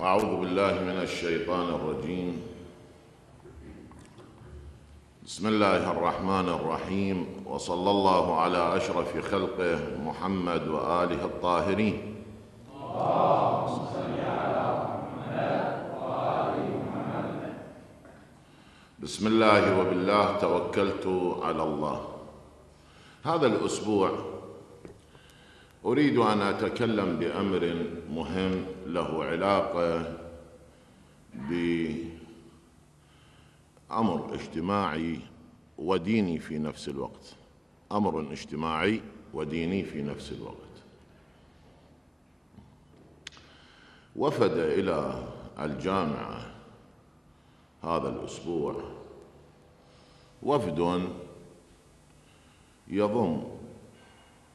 أعوذ بالله من الشيطان الرجيم. بسم الله الرحمن الرحيم، وصلى الله على أشرف خلقه محمد وآله الطاهرين. اللهم صل على محمد وآل محمد. بسم الله وبالله توكلت على الله. هذا الأسبوع أريد أن أتكلم بأمر مهم له علاقة بأمر اجتماعي وديني في نفس الوقت. أمر اجتماعي وديني في نفس الوقت. وفد إلى الجامعة هذا الأسبوع وفد يضم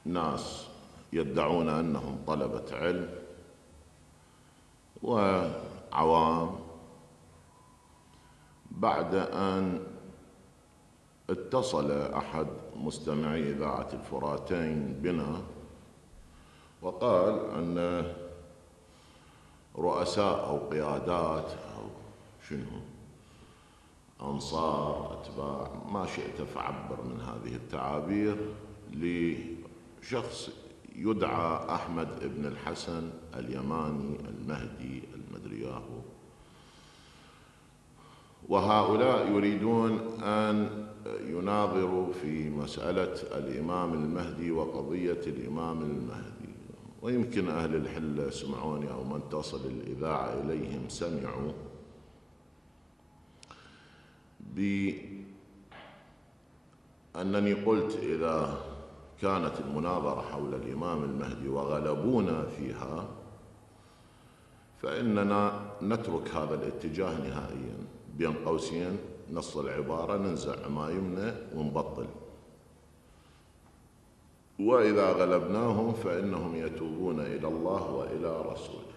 ناس يدعون أنهم طلبة علم وعوام، بعد أن اتصل أحد مستمعي إذاعة الفراتين بنا وقال أن رؤساء أو قيادات أو شنو أنصار أتباع ما شئت فعبر من هذه التعابير لشخص يدعى أحمد بن الحسن اليماني المهدي المدرياهو، وهؤلاء يريدون أن يناظروا في مسألة الإمام المهدي وقضية الإمام المهدي. ويمكن أهل الحلة سمعوني أو من تصل الإذاعة إليهم سمعوا بأنني قلت إذا كانت المناظرة حول الإمام المهدي وغلبونا فيها فإننا نترك هذا الاتجاه نهائيا، بين قوسين نص العبارة ننزع عمايمنا ونبطل، وإذا غلبناهم فإنهم يتوبون إلى الله وإلى رسوله.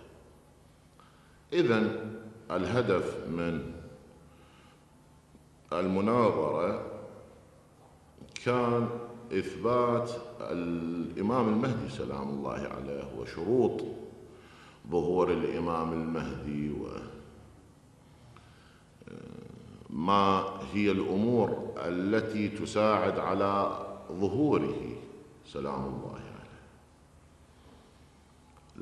إذن الهدف من المناظرة كان إثبات الإمام المهدي سلام الله عليه وشروط ظهور الإمام المهدي وما هي الأمور التي تساعد على ظهوره سلام الله عليه.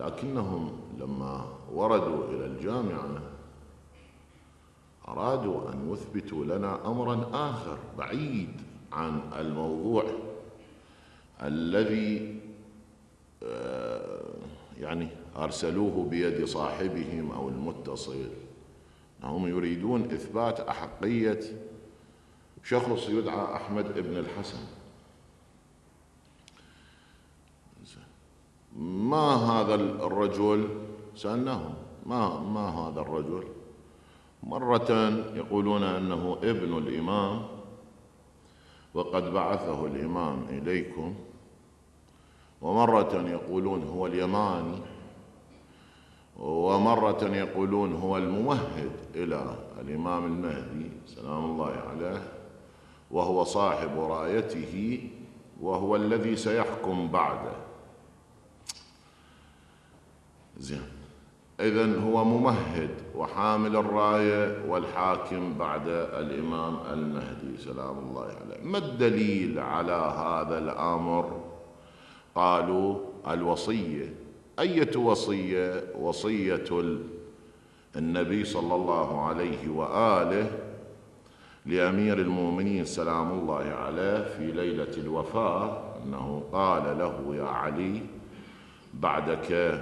لكنهم لما وردوا إلى الجامعة أرادوا أن يثبتوا لنا أمرا آخر بعيد عن الموضوع الذي يعني أرسلوه بيد صاحبهم أو المتصل. هم يريدون إثبات أحقية شخص يدعى أحمد بن الحسن. ما هذا الرجل؟ سألناهم ما هذا الرجل؟ مرة يقولون أنه ابن الإمام وقد بعثه الإمام إليكم، ومرة يقولون هو اليماني، ومرة يقولون هو الممهد إلى الإمام المهدي سلام الله عليه، وهو صاحب رايته وهو الذي سيحكم بعده. زين، إذن هو ممهد وحامل الراية والحاكم بعد الإمام المهدي سلام الله عليه. ما الدليل على هذا الأمر؟ قالوا الوصية. أية وصية؟ وصية النبي صلى الله عليه وآله لأمير المؤمنين سلام الله عليه في ليلة الوفاة، أنه قال له يا علي بعدك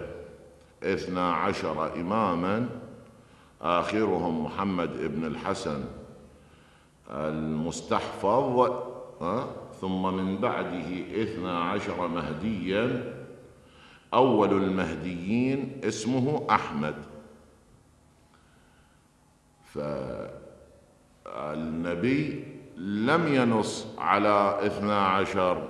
12 إماما آخرهم محمد بن الحسن المستحفظ، ثم من بعده 12 مهديا، أول المهديين اسمه أحمد. فالنبي لم ينص على 12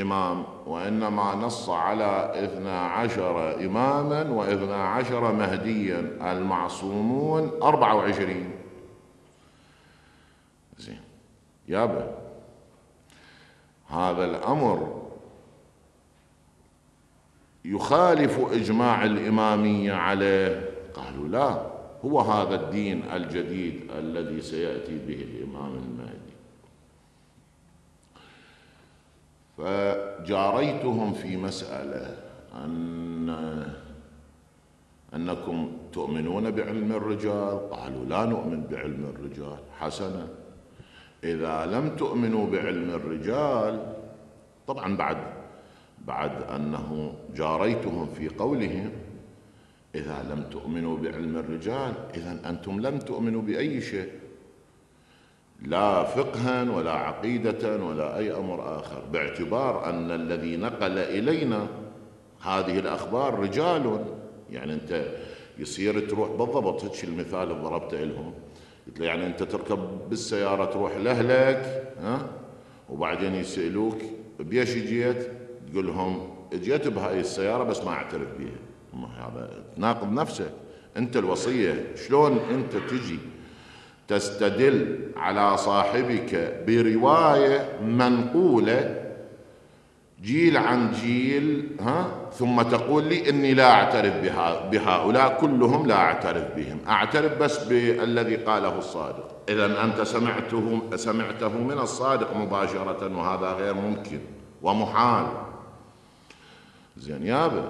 إمام، وإنما نص على 12 إماما و12 مهديا، المعصومون 24. زين يابا، هذا الأمر يخالف إجماع الإمامية عليه، قالوا لا، هو هذا الدين الجديد الذي سيأتي به الإمام المهدي. فجاريتهم في مسألة أنكم تؤمنون بعلم الرجال، قالوا لا نؤمن بعلم الرجال. حسنا، إذا لم تؤمنوا بعلم الرجال، طبعا بعد أنه جاريتهم في قولهم إذا لم تؤمنوا بعلم الرجال إذن أنتم لم تؤمنوا بأي شيء، لا فقها ولا عقيدة ولا أي أمر آخر، باعتبار أن الذي نقل إلينا هذه الأخبار رجال. يعني أنت يصير تروح بالضبط هيك المثال اللي ضربته لهم، يعني أنت تركب بالسيارة تروح لأهلك، وبعدين يسألوك بيش جيت، تقول لهم جيت بهاي السيارة بس ما أعترف بها. هذا تناقض نفسك. أنت الوصية شلون أنت تجي تستدل على صاحبك برواية منقولة جيل عن جيل، ثم تقول لي إني لا أعترف بهؤلاء كلهم، لا أعترف بهم، أعترف بس بالذي قاله الصادق. إذن أنت سمعته من الصادق مباشرة، وهذا غير ممكن ومحال. زين يابا،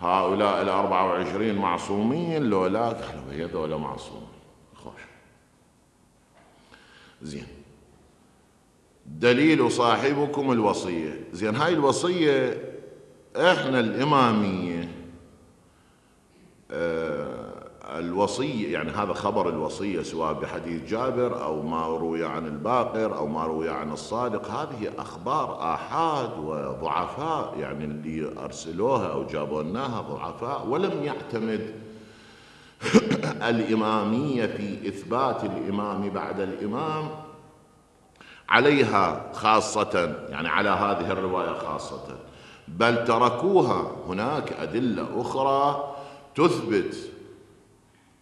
هؤلاء 24 معصومين لو لا؟ قالوا هي ذولا معصومين. خوش. زين، دليل صاحبكم الوصية. زين، هاي الوصية احنا الإمامية الوصية، يعني هذا خبر الوصية سواء بحديث جابر أو ما روي عن الباقر أو ما روي عن الصادق، هذه أخبار آحاد وضعفاء، يعني اللي أرسلوها أو جابوناها ضعفاء، ولم يعتمد الإمامية في إثبات الإمام بعد الإمام عليها خاصة، يعني على هذه الرواية خاصة، بل تركوها. هناك أدلة أخرى تثبت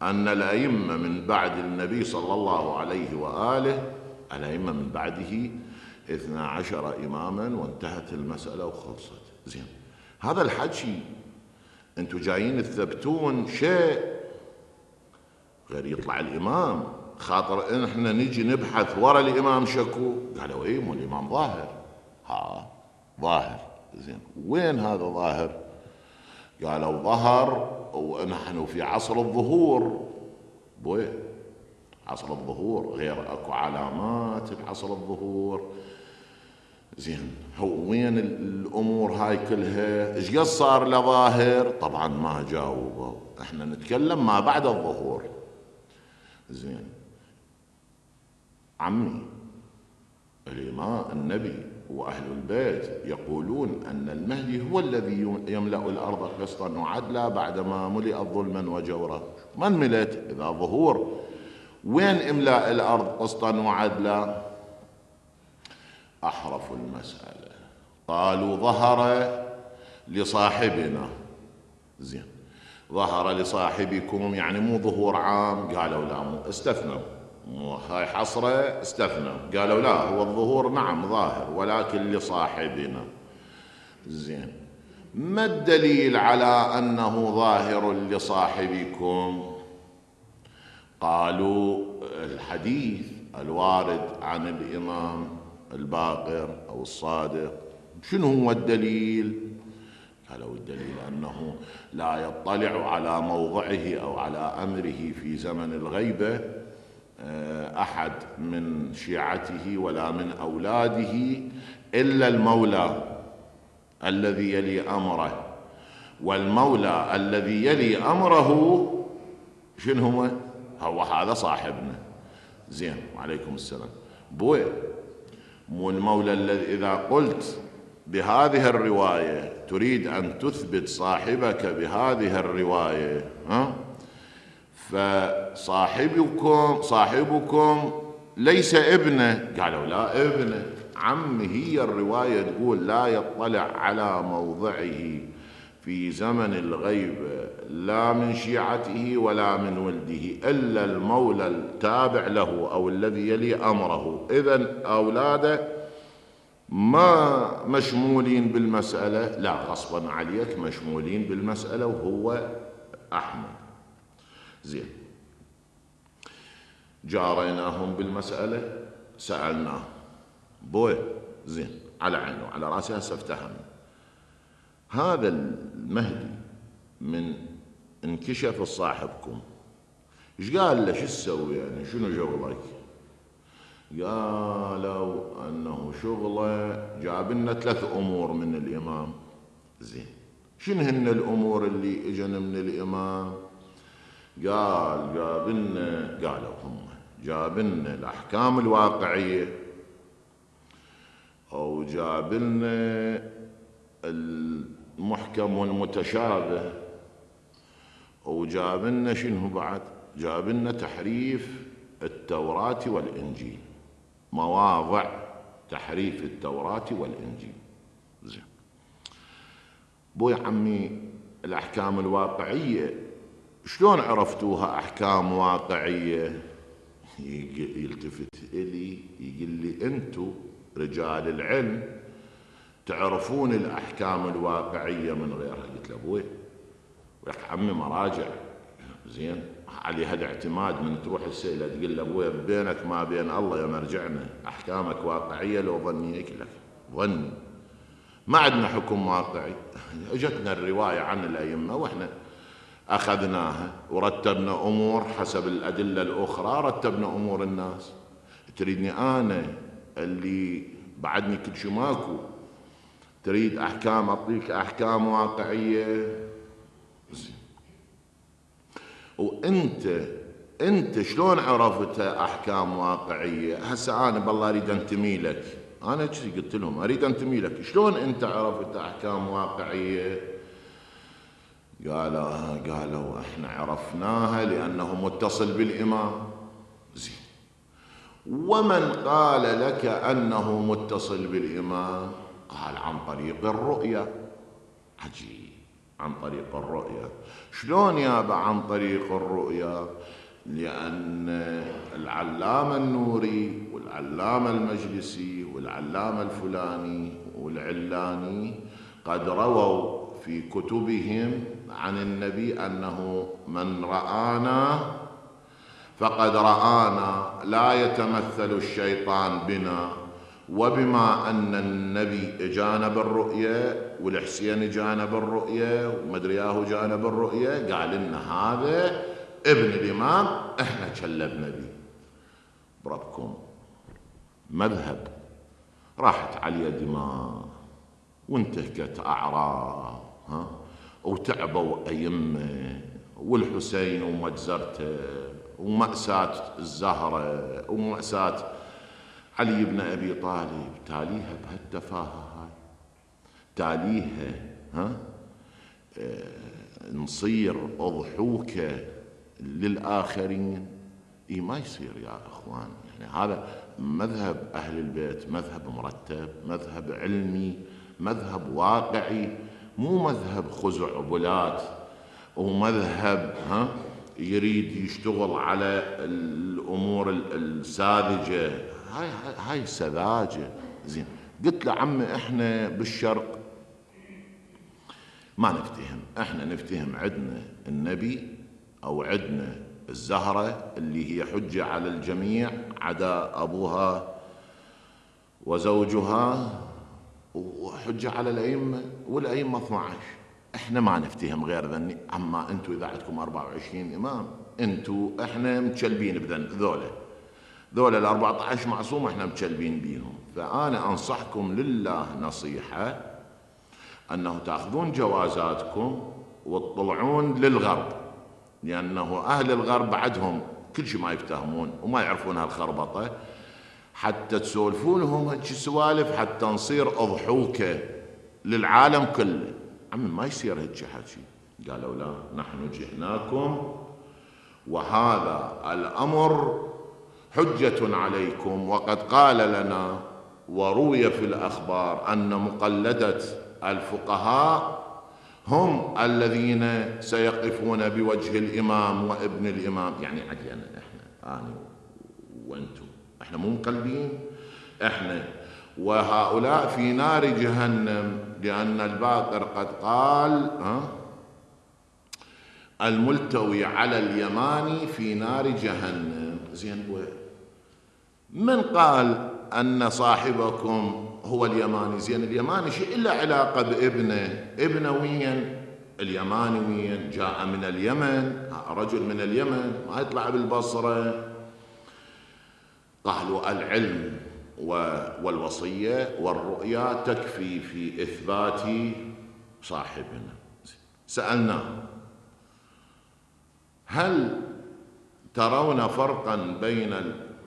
أن الأئمة من بعد النبي صلى الله عليه وآله، الأئمة من بعده 12 إماما وانتهت المسألة وخلصت. زين، هذا الحكي أنتوا جايين تثبتون شيء غير يطلع الإمام، خاطر إحنا نجي نبحث ورا الإمام شكو، قالوا إيه مو الإمام ظاهر. ظاهر. زين، وين هذا ظاهر؟ قالوا ظهر ونحن في عصر الظهور. بوي، عصر الظهور غير، اكو علامات بعصر الظهور. زين، هو وين الامور هاي كلها؟ ايش قد صار له ظاهر؟ طبعا ما جاوبوا، احنا نتكلم ما بعد الظهور. زين عمي، الإمام النبي وأهل البيت يقولون أن المهدي هو الذي يملأ الأرض قسطا وعدلا بعدما ملئت ظلما وجورا. من ملت إذا ظهور؟ وين إملاء الأرض قسطا وعدلا؟ أحرفوا المسألة، قالوا ظهر لصاحبنا. زين، ظهر لصاحبكم يعني مو ظهور عام؟ قالوا لا، مو استثنوا، هاي حصرة استثنوا، قالوا لا، هو الظهور نعم ظاهر ولكن لصاحبنا. زين، ما الدليل على أنه ظاهر لصاحبكم؟ قالوا الحديث الوارد عن الإمام الباقر أو الصادق. شنو هو الدليل؟ قالوا الدليل أنه لا يطلع على موضعه أو على أمره في زمن الغيبة أحد من شيعته ولا من أولاده إلا المولى الذي يلي أمره، والمولى الذي يلي أمره شنو هو هذا صاحبنا. زين، وعليكم السلام. بوي، مو المولى الذي إذا قلت بهذه الرواية تريد أن تثبت صاحبك بهذه الرواية، فصاحبكم ليس ابنه. قالوا لا ابنه. عمي، هي الرواية تقول لا يطلع على موضعه في زمن الغيب لا من شيعته ولا من ولده إلا المولى التابع له أو الذي يلي أمره. إذن أولاده ما مشمولين بالمسألة؟ لا، غصبا عليك مشمولين بالمسألة، وهو أحمد. زين، جاريناهم بالمسألة، سألناهم بوي زين على عينه وعلى راسه. هسه افتهمنا هذا المهدي من انكشف صاحبكم ايش قال له؟ شو تسوي يعني؟ شنو شغلك؟ قالوا انه شغله جاب لنا 3 امور من الامام. زين، شنو هن الامور اللي اجن من الامام؟ قال جاب لنا، قالوا هم جاب لنا الاحكام الواقعيه، او جاب لنا المحكم والمتشابه، وجاب لنا شنو بعد؟ جاب لنا تحريف التوراة والإنجيل، مواضع تحريف التوراة والإنجيل. زين، بو يا عمي الأحكام الواقعية شلون عرفتوها أحكام واقعية؟ يلتفت إلي يقول لي أنتو رجال العلم تعرفون الأحكام الواقعية من غيرها. قلت له أبوي يا عمي مراجع، زين علي هذا اعتماد. من تروح السيلة تقول له أبوي بينك ما بين الله يا مرجعنا أحكامك واقعية لو ظنية؟ يقول لك ظني، ما عندنا حكم واقعي. اجتنا الرواية عن الأئمة وإحنا أخذناها ورتبنا أمور حسب الأدلة الأخرى، رتبنا أمور الناس. تريدني أنا اللي بعدني كل شي ماكو تريد أحكام أعطيك أحكام واقعية؟ وانت شلون عرفت احكام واقعيه؟ هسه انا بالله اريد انتمي لك. انا قلت لهم اريد انتمي لك، شلون انت عرفت احكام واقعيه؟ قالوا احنا عرفناها لانه متصل بالامام. زين، ومن قال لك انه متصل بالامام؟ قال عن طريق الرؤيا. عجيب، عن طريق الرؤيا. شلون يابا عن طريق الرؤيا؟ لأن العلامة النوري والعلامة المجلسي والعلامة الفلاني والعلاني قد رووا في كتبهم عن النبي أنه من رآنا فقد رآنا، لا يتمثل الشيطان بنا. وبما أن النبي اجانا بالرؤية والحسين اجانا بالرؤية ومدرياه جانا بالرؤية، قال لنا هذا ابن الإمام احنا كلبنا به. بربكم مذهب راحت عليه دماء وانتهكت أعراض وتعبوا أئمة، والحسين ومجزرته ومأساة الزهرة ومأساة علي بن أبي طالب. تاليها بهالتفاهة هاي، تاليها نصير أضحوكة للآخرين. ما يصير يا أخوان. يعني هذا مذهب أهل البيت، مذهب مرتب، مذهب علمي، مذهب واقعي، مو مذهب خزع بلات ومذهب يريد يشتغل على الأمور الساذجة. هاي سذاجة. زين، قلت له عمي احنا بالشرق ما نفتهم، احنا نفتهم عندنا النبي او عندنا الزهرة اللي هي حجة على الجميع عدا ابوها وزوجها، وحجة على الأئمة والأئمة 12. احنا ما نفتهم غير ذني. اما انتو اذا عندكم 24 امام، انتو احنا متشلبين بذن ذولا ال 14 معصوم احنا متشلبين بيهم. فانا انصحكم لله نصيحة انه تاخذون جوازاتكم وتطلعون للغرب، لانه اهل الغرب بعدهم كل شيء ما يفتهمون وما يعرفون هالخربطة، حتى تسولفون لهم هالشي سوالف حتى نصير اضحوكة للعالم كله. عمي ما يصير هالشي حكي. قالوا لا، نحن جئناكم وهذا الامر حجة عليكم، وقد قال لنا وروي في الأخبار أن مقلدة الفقهاء هم الذين سيقفون بوجه الإمام وابن الإمام. يعني عدلنا إحنا، أنا وأنتم، إحنا مو مقلدين إحنا، وهؤلاء في نار جهنم. لأن الباقر قد قال الملتوي على اليماني في نار جهنم. زين، من قال أن صاحبكم هو اليماني؟ زين، اليماني شيء إلا علاقة ابنه وين؟ اليماني وين؟ جاء من اليمن، رجل من اليمن، ما يطلع بالبصرة. قالوا العلم والوصية والرؤيا تكفي في إثبات صاحبنا. سألناه: هل ترون فرقا بين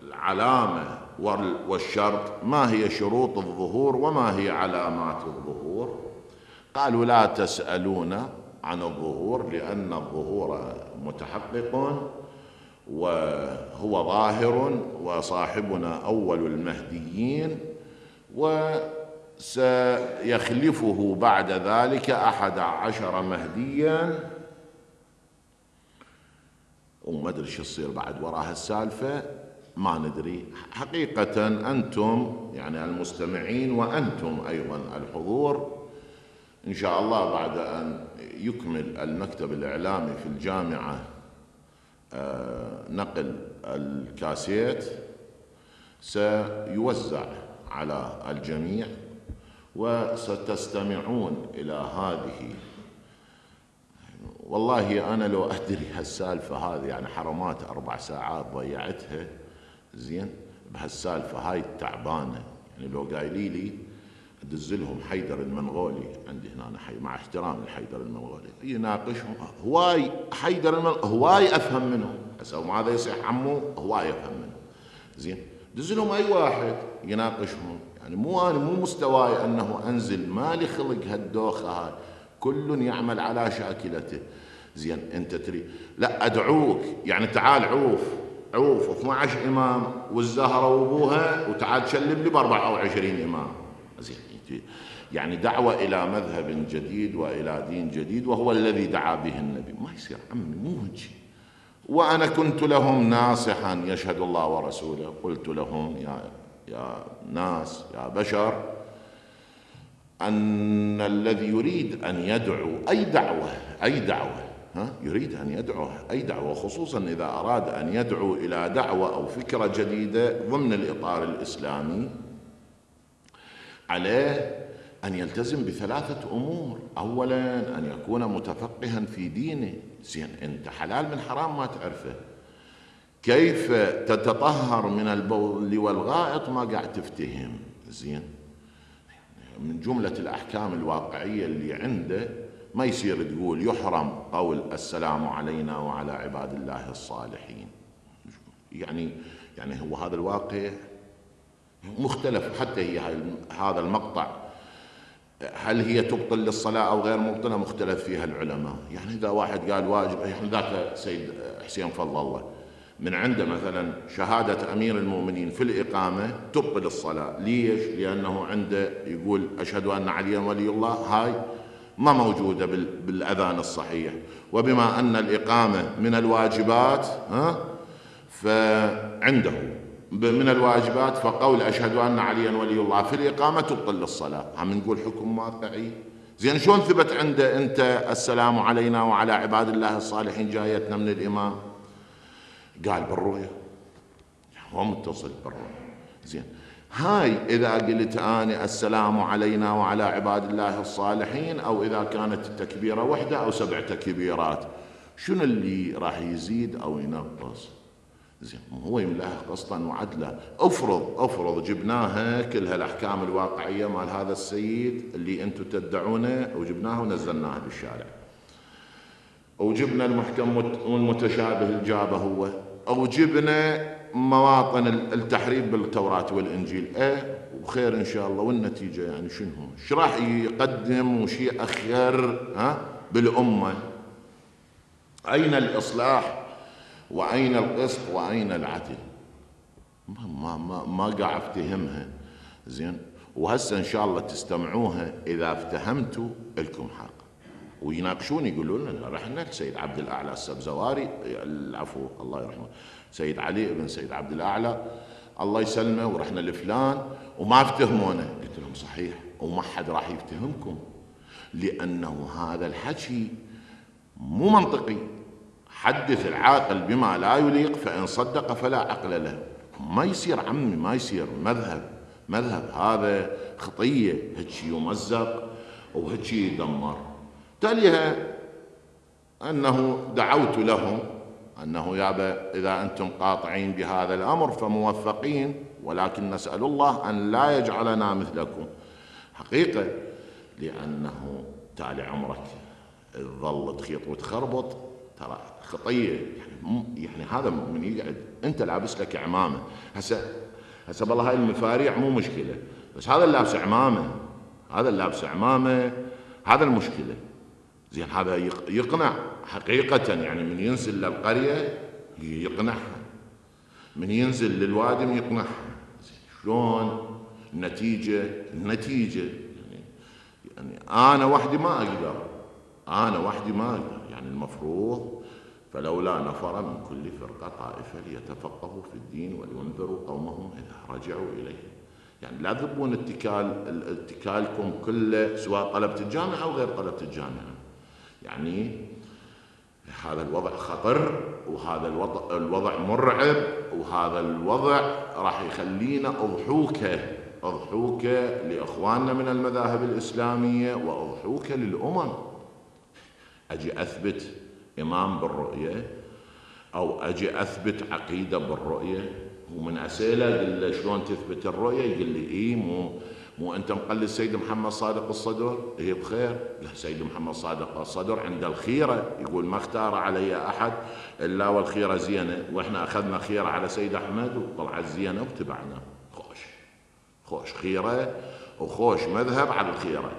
العلامة والشرط؟ ما هي شروط الظهور وما هي علامات الظهور؟ قالوا: لا تسألون عن الظهور، لأن الظهور متحقق وهو ظاهر، وصاحبنا أول المهديين، وسيخلفه بعد ذلك 11 مهديا، وما أدري شو يصير بعد وراء هالسالفة، ما ندري حقيقة. أنتم يعني المستمعين وأنتم أيضا الحضور إن شاء الله بعد أن يكمل المكتب الإعلامي في الجامعة نقل الكاسيت، سيوزع على الجميع، وستستمعون إلى هذه. والله أنا لو أدري هالسالفة هذه، يعني حرمات 4 ساعات ضيعتها زين بهالسالفة هاي التعبانة. يعني لو قايلي لي أدزلهم حيدر المنغولي عندي هنا، مع احترام الحيدر المنغولي، يناقشهم هواي. حيدر هواي أفهم منه، هسه ماذا يصيح عمو، هواي أفهم منه. زين، دزلهم أي واحد يناقشهم. يعني مو أنا، مو مستواي أنه أنزل، مالي خلق هالدوخة هاي، كل يعمل على شاكلته. زين، أنت تري، لا أدعوك، يعني تعال عوف 12 إمام والزهرة وأبوها، وتعال شلم لي ب24 إمام. زين، يعني دعوة إلى مذهب جديد وإلى دين جديد، وهو الذي دعا به النبي. ما يصير عمي، مو هيك. وأنا كنت لهم ناصحا، يشهد الله ورسوله، قلت لهم يا ناس، يا بشر، أن الذي يريد أن يدعو أي دعوة يريد أن يدعو أي دعوة، خصوصا إذا أراد أن يدعو إلى دعوة أو فكرة جديدة ضمن الإطار الإسلامي، عليه أن يلتزم ب3 أمور. أولا، أن يكون متفقها في دينه. زين، أنت حلال من حرام ما تعرفه، كيف تتطهر من البول والغائط ما قاعد تفتهم. زين، من جملة الأحكام الواقعية اللي عنده، ما يصير تقول يحرم قول السلام علينا وعلى عباد الله الصالحين. يعني هو هذا الواقع مختلف. حتى هي هذا المقطع، هل هي تبطل للصلاة أو غير مبطلة، مختلف فيها العلماء. يعني إذا واحد قال واجب، يعني ذاك سيد حسين فضل الله من عنده مثلا شهادة أمير المؤمنين في الإقامة تبطل الصلاة. ليش؟ لأنه عنده يقول أشهد أن عليا ولي الله، هاي ما موجودة بالأذان الصحيح. وبما أن الإقامة من الواجبات، فعنده من الواجبات، فقول أشهد أن عليا ولي الله في الإقامة تبطل للصلاة. عم نقول حكم واقعي. زين، شلون ثبت عنده أنت السلام علينا وعلى عباد الله الصالحين جايتنا من الإمام؟ قال بالرؤية، هو متصل بالرؤية. زين، هاي إذا قلت أنا السلام علينا وعلى عباد الله الصالحين، أو إذا كانت التكبيرة وحدة أو 7 تكبيرات، شنو اللي راح يزيد أو ينقص؟ زين، هو يملاها قسطا وعدلا. افرض جبناها كل هالأحكام الواقعية مال هذا السيد اللي أنتم تدعونه، وجبناها ونزلناها بالشارع، وجبنا المحكم والمتشابه اللي جابه هو، أو جبنا مواطن التحريف بالتوراة والإنجيل، وخير إن شاء الله. والنتيجة يعني شنو؟ شو راح يقدم وش يأخر بالأمة؟ أين الإصلاح وأين القسط وأين العدل؟ ما قاعد افتهمها. زين، وهسه إن شاء الله تستمعوها. إذا افتهمتوا لكم حق، ويناقشون يقولون لنا. رحنا لسيد عبد الأعلى السبزواري، العفو الله يرحمه، سيد علي بن سيد عبد الأعلى الله يسلمه، ورحنا لفلان وما افتهمونا. قلت لهم صحيح، وما حد راح يفتهمكم، لأنه هذا الحكي مو منطقي. حدث العاقل بما لا يليق فإن صدق فلا عقل له. ما يصير عمي، ما يصير مذهب هذا خطية، هيك يمزق وهيك يدمر. تليها أنه دعوت لهم أنه يابا إذا أنتم قاطعين بهذا الأمر فموفقين، ولكن نسأل الله أن لا يجعلنا مثلكم حقيقة، لأنه تالي عمرك تظل تخيط وتخربط ترى خطية. يعني هذا من يقعد أنت لابس لك عمامة، هسه والله هاي المفاريع مو مشكلة، بس هذا اللي لابس عمامة هذا المشكلة. زين هذا يقنع حقيقة، يعني من ينزل للقرية يقنعها، من ينزل للوادم يقنعها. شلون النتيجة يعني أنا وحدي ما أقدر، يعني المفروض فلولا نفر من كل فرقة طائفة ليتفقهوا في الدين ولينذروا قومهم إذا رجعوا إليه. يعني لا تذبون اتكالكم كله سواء طلبة الجامعة أو غير طلبة الجامعة. يعني هذا الوضع خطر، وهذا الوضع مرعب، وهذا الوضع راح يخلينا أضحوكة لإخواننا من المذاهب الإسلامية وأضحوكة للأمم. أجي أثبت إمام بالرؤية أو أجي أثبت عقيدة بالرؤية، ومن أسئلة قل له شلون تثبت الرؤية؟ يقول لي إيه مو أنت مقلد سيد محمد صادق الصدر؟ إيه بخير. لا، سيد محمد صادق الصدر عند الخيرة يقول ما اختار علي أحد إلا والخيرة زينة، وإحنا أخذنا خيرة على سيد أحمد وطلعت زينة واتبعنا. خوش خيرة وخوش مذهب على الخيرة.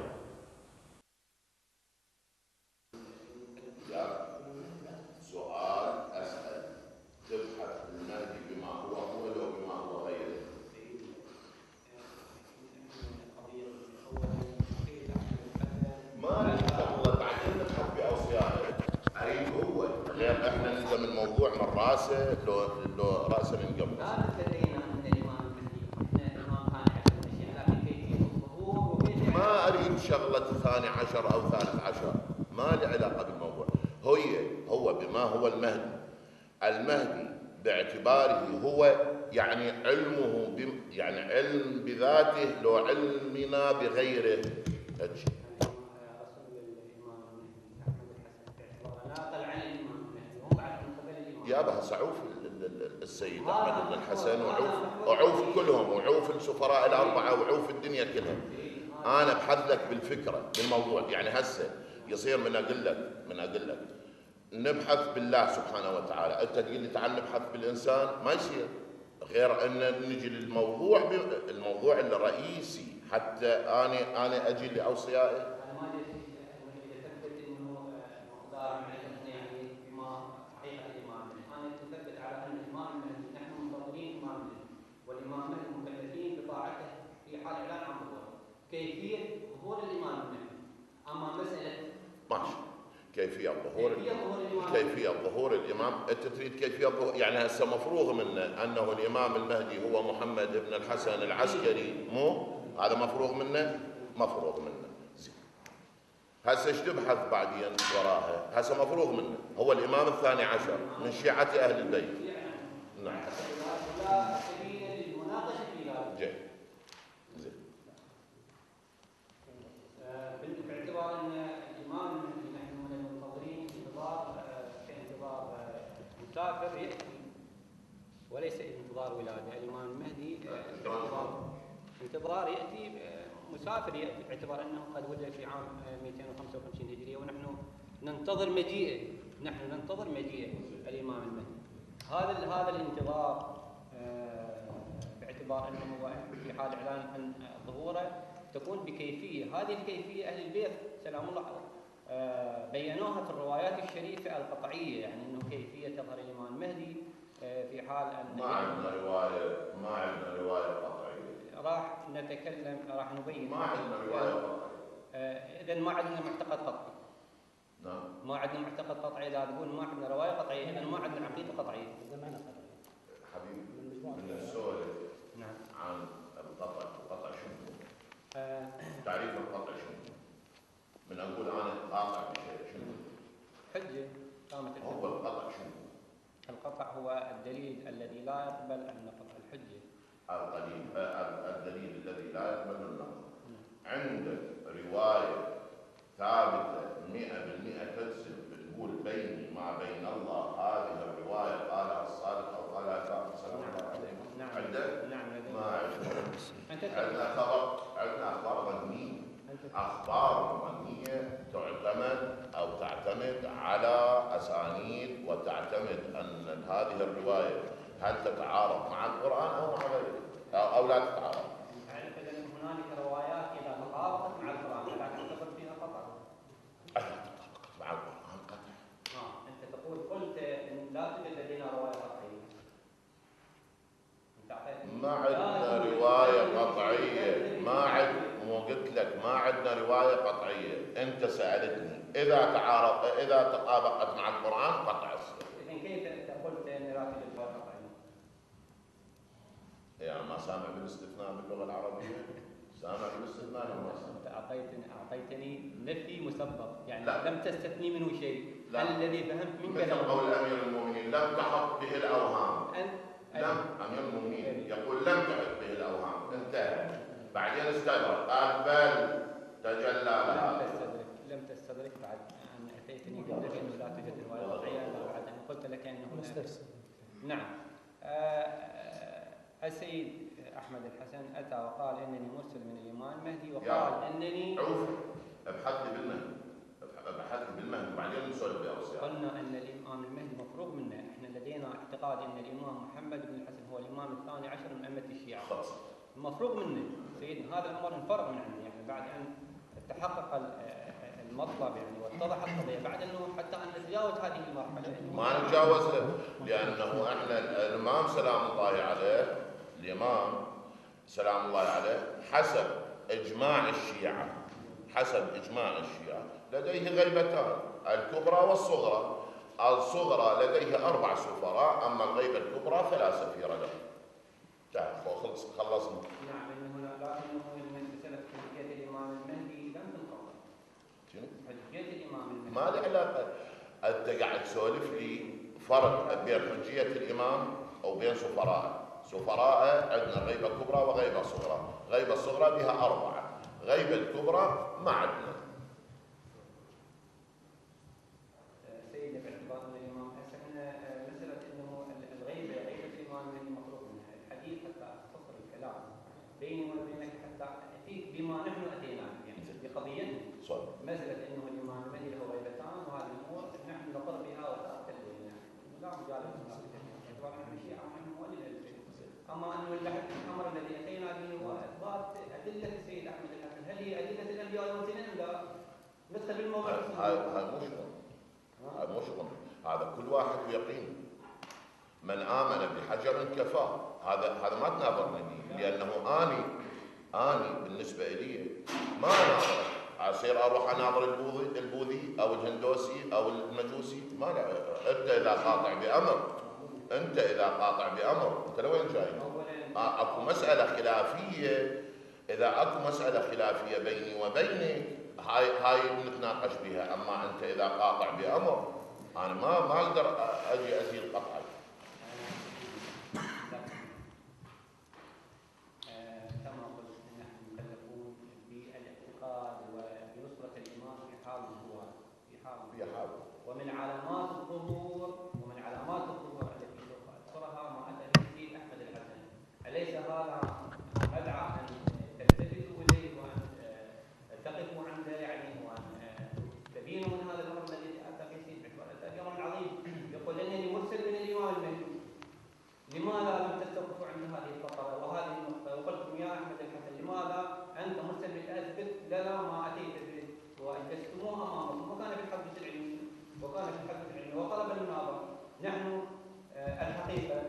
الموضوع من راسه لو راسه من قبل. لا لدينا من الامام المهدي، احنا الامام ثاني عشر مشي على كيفيه الظهور وكيف ما اريد شغله ثاني عشر او ثالث عشر، ما لي علاقه بالموضوع. هو بما هو المهدي باعتباره هو يعني علمه يعني علم بذاته لو علمنا بغيره. يابا سعوف السيد احمد بن الحسن وعوف كلهم، وعوف السفراء الاربعه، وعوف الدنيا كلها. انا ابحث لك بالفكره بالموضوع. يعني هسه يصير من اقول لك نبحث بالله سبحانه وتعالى، انت تقول لي تعال نبحث بالانسان، ما يصير غير ان نجي للموضوع الموضوع الرئيسي حتى انا اجي لاوصيائي. كيفية ظهور الإمام المهدي. أما مسألة ماشي كيفية ظهور الإمام، أنت تريد كيفية ظهور، يعني هسه مفروغ منه أنه الإمام المهدي هو محمد بن الحسن العسكري، مو هذا مفروغ منه؟ زين. هسه ايش تبحث بعدين وراها؟ هسه مفروغ منه هو الإمام الثاني عشر من شيعة أهل البيت. نعم. لا سبيل للمناقشة في هذا. باعتبار ان الامام المهدي نحن من المنتظرين كانتظار مسافر ياتي وليس انتظار ولاده. الامام المهدي انتظار ياتي مسافر ياتي، باعتبار انه قد ولد في عام 255 هجريه، ونحن ننتظر مجيئه الامام المهدي. هذا الانتظار باعتبار انه هو في حال اعلان عن ظهوره تكون بكيفية. هذه الكيفية أهل البيت سلام الله بينوها في الروايات الشريفة القطعية، يعني أنه كيفية تظهر الإمام المهدي في حال أن ما عندنا رواية قطعية. راح نبين. ما عندنا رواية قطعية. إذن ما عندنا معتقد قطعي. نعم. ما عندنا معتقد قطعي. إذا تقول ما عندنا رواية قطعية إذن ما عندنا عقيدة قطعية. حبيبي من السؤال عن القطع، القطع شنو؟ تعريف القطع شنو؟ من اقول انا قاطع بشيء شنو؟ حجه قامت الحجه. هو القطع هو الدليل الذي لا يقبل النقض، الحجة. الدليل الذي لا يقبل النقض. عندك رواية ثابتة 100% تجزم بتقول بيني ما بين الله، هذه الرواية قالها الصادق أو قالها الكاذب سلام الله عليه؟ نعم. عندك؟ نعم. ما عندنا. عندنا أخبار ظنية. أخبار ظنية تعتمد على أسانيد، وتعتمد أن هذه الرواية هل تتعارض مع القرآن أو مع غيره أو لا تتعارض. يعني إذا هنالك روايات إذا تطابقت مع القرآن لا تعتبر فيها خطأ. مع القرآن قطع. أنت قلت إن لا توجد لدينا رواية قطعية. ما عندنا رواية قطعية. مو قلت لك ما عندنا رواية قطعية. أنت سألتني إذا تطابقت مع القرآن قطع الصلاة. إذن كيف قلت إن لا توجد رواية قطعية؟ يعني ما سامع بالاستثناء باللغة العربية؟ سامع بالاستثناء ولا ما سامع؟ أنت أعطيتني نفي مسبق، يعني لا. لم تستثني منه شيء. لا. الذي فهمت منك مثل قول أمير المؤمنين لم تحط به الأوهام. أمير المؤمنين يقول لم تحط به الأوهام، انتهى. بعدين استدرك قال بل تجلى لها. لم تستدرك بعد أن أتيتني بالنفي أنه لا توجد رواية قطعية، بعد أن قلت لك أنه مستفسر. نعم. السيد أحمد الحسن أتى وقال إنني مرسل من الإمام المهدي، وقال إنني ابحث لي بالمهدي وبعدين نسولف بأوسع. قلنا أن الإمام المهدي مفروغ منه. إحنا لدينا اعتقاد أن الإمام محمد بن الحسن هو الإمام الثاني عشر من أئمة الشيعة. مفروغ منه سيدنا. هذا الأمر انفرغ من عنده، يعني بعد أن تحقق المطلب يعني واتضح القضية، بعد أنه حتى أن نتجاوز هذه المرحلة. ما نتجاوزها، لأنه إحنا الإمام سلام الله عليه، الإمام سلام الله عليه حسب إجماع الشيعة لديه غيبتان، الكبرى والصغرى. الصغرى لديه 4 سفراء، أما الغيبة الكبرى فلا سفير له. خلصنا. نعم. إنه لكنه من مسألة حجية الإمام المهدي لم تنقض. حجية الإمام المهدي ما له علاقة. أنت قاعد تسولف لي فرق بين حجية الإمام أو بين سفراء عندنا غيبة كبرى وغيبة صغرى. غيبة الصغرى بها 4، غيبة الكبرى ما عندنا. سيدي باعتبار أن الإمام حسن مسألة أنه الغيبة الإمام المهدي مفروغ منها. الحديث حتى أختصر الكلام بيني وبينك حتى أتيك بما نحن أتينا يعني بقضيتنا. مسألة أنه الإمام المهدي له غيبتان، وهذه الأمور نحن نقر بها ولا تكلمنا، لا مجالس باعتبار أن الشيعة ونحن مؤلف البيت. أما أنه الأمر الذي أتينا به هو إثبات أدلة السيد أحمد الحسن. هل هي أدلة الأنبياء والمرسلين أم لا؟ ندخل بالموضوع. هذا مو شغل. هذا كل واحد ويقين. من آمن بحجر كفاه. هذا ما تناظرني به، لأنه أني بالنسبة إلي ما أناظر. أصير أروح أناظر البوذي أو الهندوسي أو المجوسي. ما لا. أنت إذا قاطع بأمر أنت لوين جاي؟ أكو مسألة خلافية. إذا أكو مسألة خلافية بيني وبينك هاي نتناقش بها. أما أنت إذا قاطع بأمر أنا ما أقدر أجي أزيل قطعك. كما قلت نحن مكلفون بالاعتقاد وبنصرة الإمام في حال الظهور. ومن علامات الظهور التي سوف أذكرها ما أتى به السيد أحمد الحسن. أليس هذا أدعى أن تلتفتوا إليه وأن تقفوا عنده يعني وأن تبينوا من هذا الأمر الذي أتى به السيد أحمد أمر عظيم. يقول إنني مرسل من الإمام المهدي. لماذا لم تستوقفوا عند هذه الفقرة وهذه النقطة وقلتم يا أحمد الحسن لماذا أنت مرسل لتثبت لنا ما أتيت به وأجلستموه أمامكم؟ وكان في الحدث العلمي وطلب المناظرة. نحن الحقيقة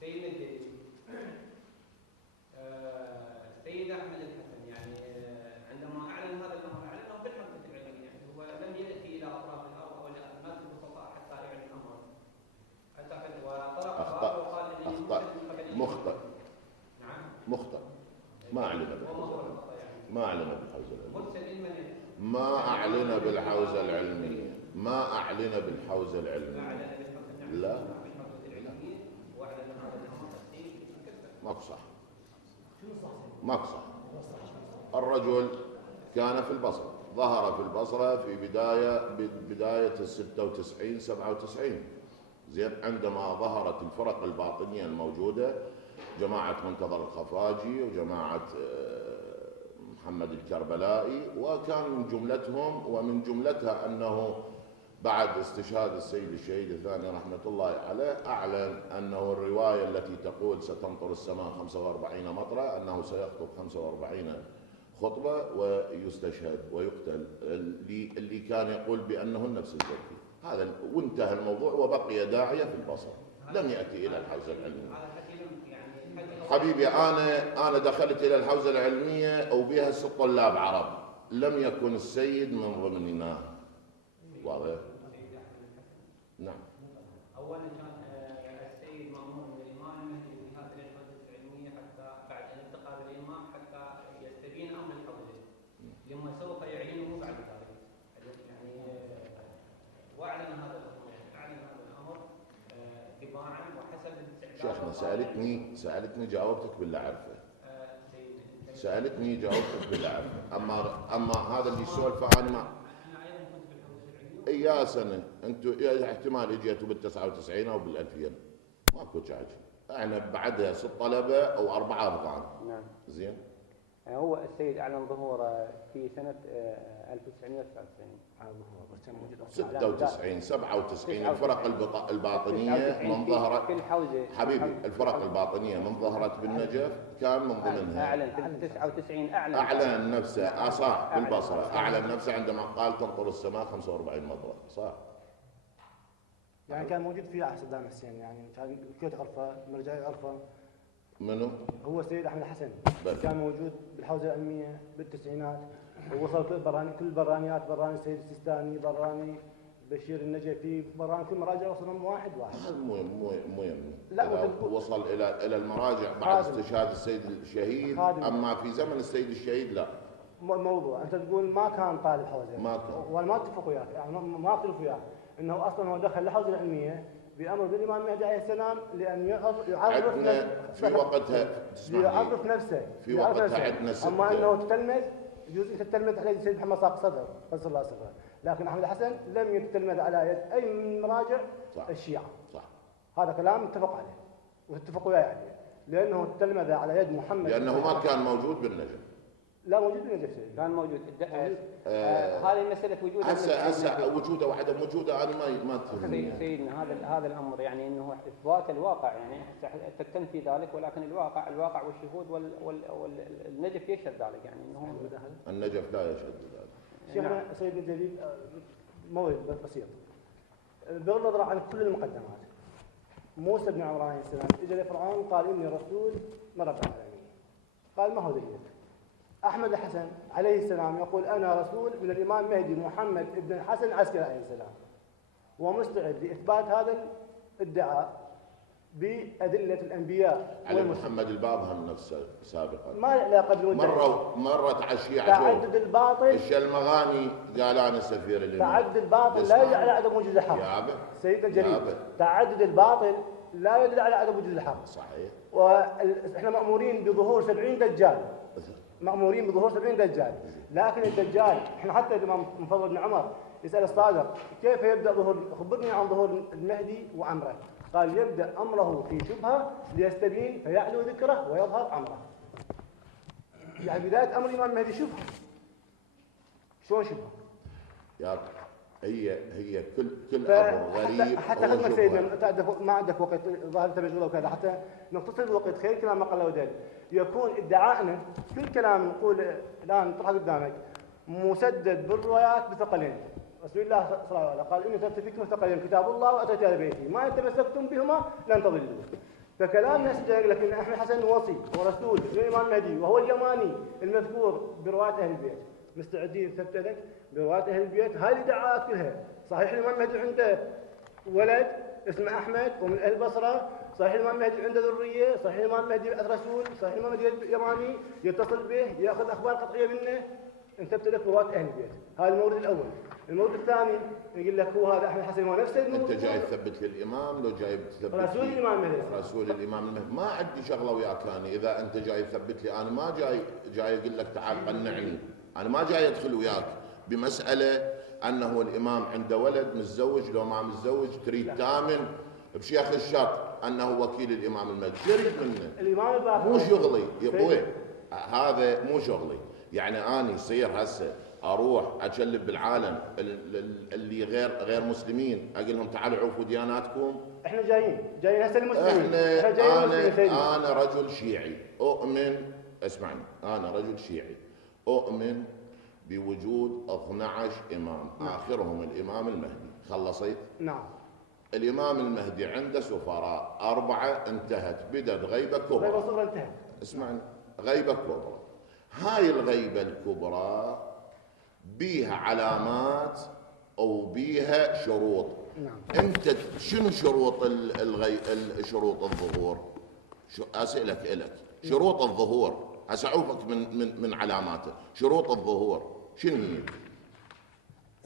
سيد الدين السيد أحمد الحسن يعني عندما أعلن هذا الأمر أعلنه في الحدث العلمي. يعني هو لم يأتي إلى أطراف الأرض أو إلى الناس البسطاء حتى يعلن الأمر. مخطئ. ما أعلن بالحوزة العلمية. ما أعلن بالحوزة العلمية. لا ماكو صح، ماكو صح. الرجل كان في البصرة، ظهر في البصرة في بداية 96 97 زين، عندما ظهرت الفرق الباطنية الموجودة، جماعة منتظر الخفاجي وجماعة محمد الكربلائي، وكان من جملتهم ومن جملتها أنه بعد استشهاد السيد الشهيد الثاني رحمة الله عليه أعلن أنه الرواية التي تقول ستمطر السماء 45 مطرة أنه سيخطب 45 خطبة ويستشهد ويقتل، اللي كان يقول بأنه النفس الزكي. هذا وانتهى الموضوع وبقي داعية في البصرة، لم يأتي إلى الحوزة العلمية. حبيبي أنا دخلت إلى الحوزة العلمية وبها 6 طلاب عرب، لم يكن السيد من ضمننا. واضح؟ نعم. أولا كان السيد مأمور من الإمام المهدي بهذه الحوزة العلمية حتى بعد انتقال الإمام حتى يستبين أمر الحوزة، لما سوف يعينه بعد ذلك. يعني وأعلن هذا الأمر، أعلن هذا الأمر تباعا وحسب شيخنا سألتني جاوبتك بالله عرفه. سألتني جاوبتك بالله عرفه. أما هذا اللي يسولفه أنا ما. يا سنة انتم احتمال اجيتوا بال99 او بال2000 ماكو حاجه. احنا بعدها 6 طلبه او 4 افغان. نعم. زين. هو السيد اعلن ظهوره في سنه 1999. 96 97 الفرق الباطنيه من ظهرت حبيبي، الفرق الباطنيه من ظهرت بالنجف كان من ضمنها. اعلن في 99 اعلن نفسه صح في البصره، اعلن نفسه عندما قال تمطر السماء 45 مطره، صح. يعني كان موجود فيها صدام حسين، يعني كان الكويت عرفه، المرجعيه عرفه. منو؟ هو السيد احمد حسن كان موجود بالحوزه العلميه بالتسعينات، ووصل كل برانيات، براني السيد السيستاني، براني بشير النجفي، براني كل مراجع وصلهم واحد. مو لا وصل الى المراجع بعد استشهاد السيد الشهيد، اما في زمن السيد الشهيد لا. موضوع انت تقول ما كان طالب حوزه، ما كان، وانا ما اتفق وياك، يعني ما اختلف وياك انه اصلا هو دخل الحوزه العلميه بامر بالامام المهدي عليه السلام لان يعرف في وقتها يعرف نفسه في وقتها عندنا اما انه تتلمذ يجوز ان تتلمذ على يد السيد محمد صاق صدر قدس الله سره، لكن احمد حسن لم يتلمذ على يد اي من مراجع الشيعه. صح. هذا كلام متفق عليه واتفقوا وياه يعني، لانه تلمذ على يد محمد، لانه ما كان موجود بالنجف. لا موجود بالنجف، كان موجود. هذه مساله وجوده، هسه وجوده وعدم وجوده انا ما تهمني. سيدنا هذا الامر يعني انه اثبات الواقع، يعني تنفي ذلك، ولكن الواقع والشهود والنجف يشهد ذلك، يعني انه النجف لا يشهد ذلك. شيخنا سيدنا الجليل مورد بسيط بغض النظر عن كل المقدمات. موسى بن عمران عليه السلام اجى لفرعون قال اني رسول من رب العالمين، قال ما هو دليلك؟ احمد الحسن عليه السلام يقول انا رسول من الامام المهدي محمد بن الحسن العسكري عليه السلام، ومستعد لاثبات هذا الادعاء بادله الانبياء. علي محمد الباب هم نفسه سابقا ما له علاقه بالمدعي. مرت على الشيعه تعدد الباطل. الشلمغاني قال انا سفير الامام. تعدد الباطل لا يدل على عدم وجود الحق. سيدنا الجليل، تعدد الباطل لا يدل على عدم وجود الحق. صحيح. واحنا مامورين بظهور 70 دجال، مأمورين بظهور 70 دجال، لكن الدجال احنا حتى الامام مفضل بن عمر يسأل الصادق كيف يبدأ ظهور، خبرني عن ظهور المهدي وأمره، قال يبدأ أمره في شبهة ليستبين فيعلو ذكره ويظهر أمره. يعني بداية أمر الإمام المهدي شبهة. شلون شبهة؟ يا هي كل أمر غريب. حتى خدمة سيدنا ما عندك وقت، ظاهر انت مشغول وكذا، حتى نختصر الوقت خير كلام ما قال ودل. يكون ادعائنا كل كلام نقول الان طرح قدامك مسدد بالروايات بثقلين. رسول الله صلى الله عليه وسلم قال اني تركت فيكم ثقلين كتاب الله واتيت الى بيتي ما ان تمسكتم بهما لن تضلوا. فكلامنا يقول لك ان احمد حسن وصي ورسول للامام المهدي وهو اليماني المذكور بروايه اهل البيت، مستعدين نثبت لك بروايه اهل البيت. هاي الادعاءات كلها صحيح. الامام المهدي عنده ولد اسمه احمد ومن اهل البصره، صحيح الامام المهدي عنده ذريه، صحيح الامام المهدي بعث رسول، صحيح الامام المهدي اليماني يتصل به ياخذ اخبار قطعيه منه، نثبت لك بروايه اهل البيت. هذا المورد الاول. الموضوع الثاني يقول لك هو هذا احمد حسن هو نفسه انت جاي تثبت للامام لو جاي تثبت رسول الامام المهدي؟ رسول الامام المهدي. ما عندي شغله وياك انا، اذا انت جاي تثبت لي انا ما جاي اقول لك تعال قنعني. انا ما جاي ادخل وياك بمساله انه الامام عنده ولد متزوج لو ما متزوج تريد تامن بشيخ الشرط انه وكيل الامام المهدي. تريد منه الامام الباقر مو شغلي يا ابوي، هذا مو شغلي. يعني اني يصير هسه اروح اكلف بالعالم اللي غير مسلمين اقول لهم تعالوا عوفوا دياناتكم. احنا جايين هسه المسلمين. انا رجل شيعي اؤمن، اسمعني، انا رجل شيعي اؤمن بوجود 12 امام. نعم. اخرهم الامام المهدي. خلصت؟ نعم. الامام المهدي عنده سفراء 4 انتهت، بدت غيبه كبرى. غيبه صغرى انتهت. اسمعني، غيبه كبرى. هاي الغيبه الكبرى بيها علامات او بيها شروط. نعم. انت شنو شروط شروط الظهور؟ اسالك الك شروط الظهور، هسه اعوفك من علاماته. شروط الظهور شنو هي؟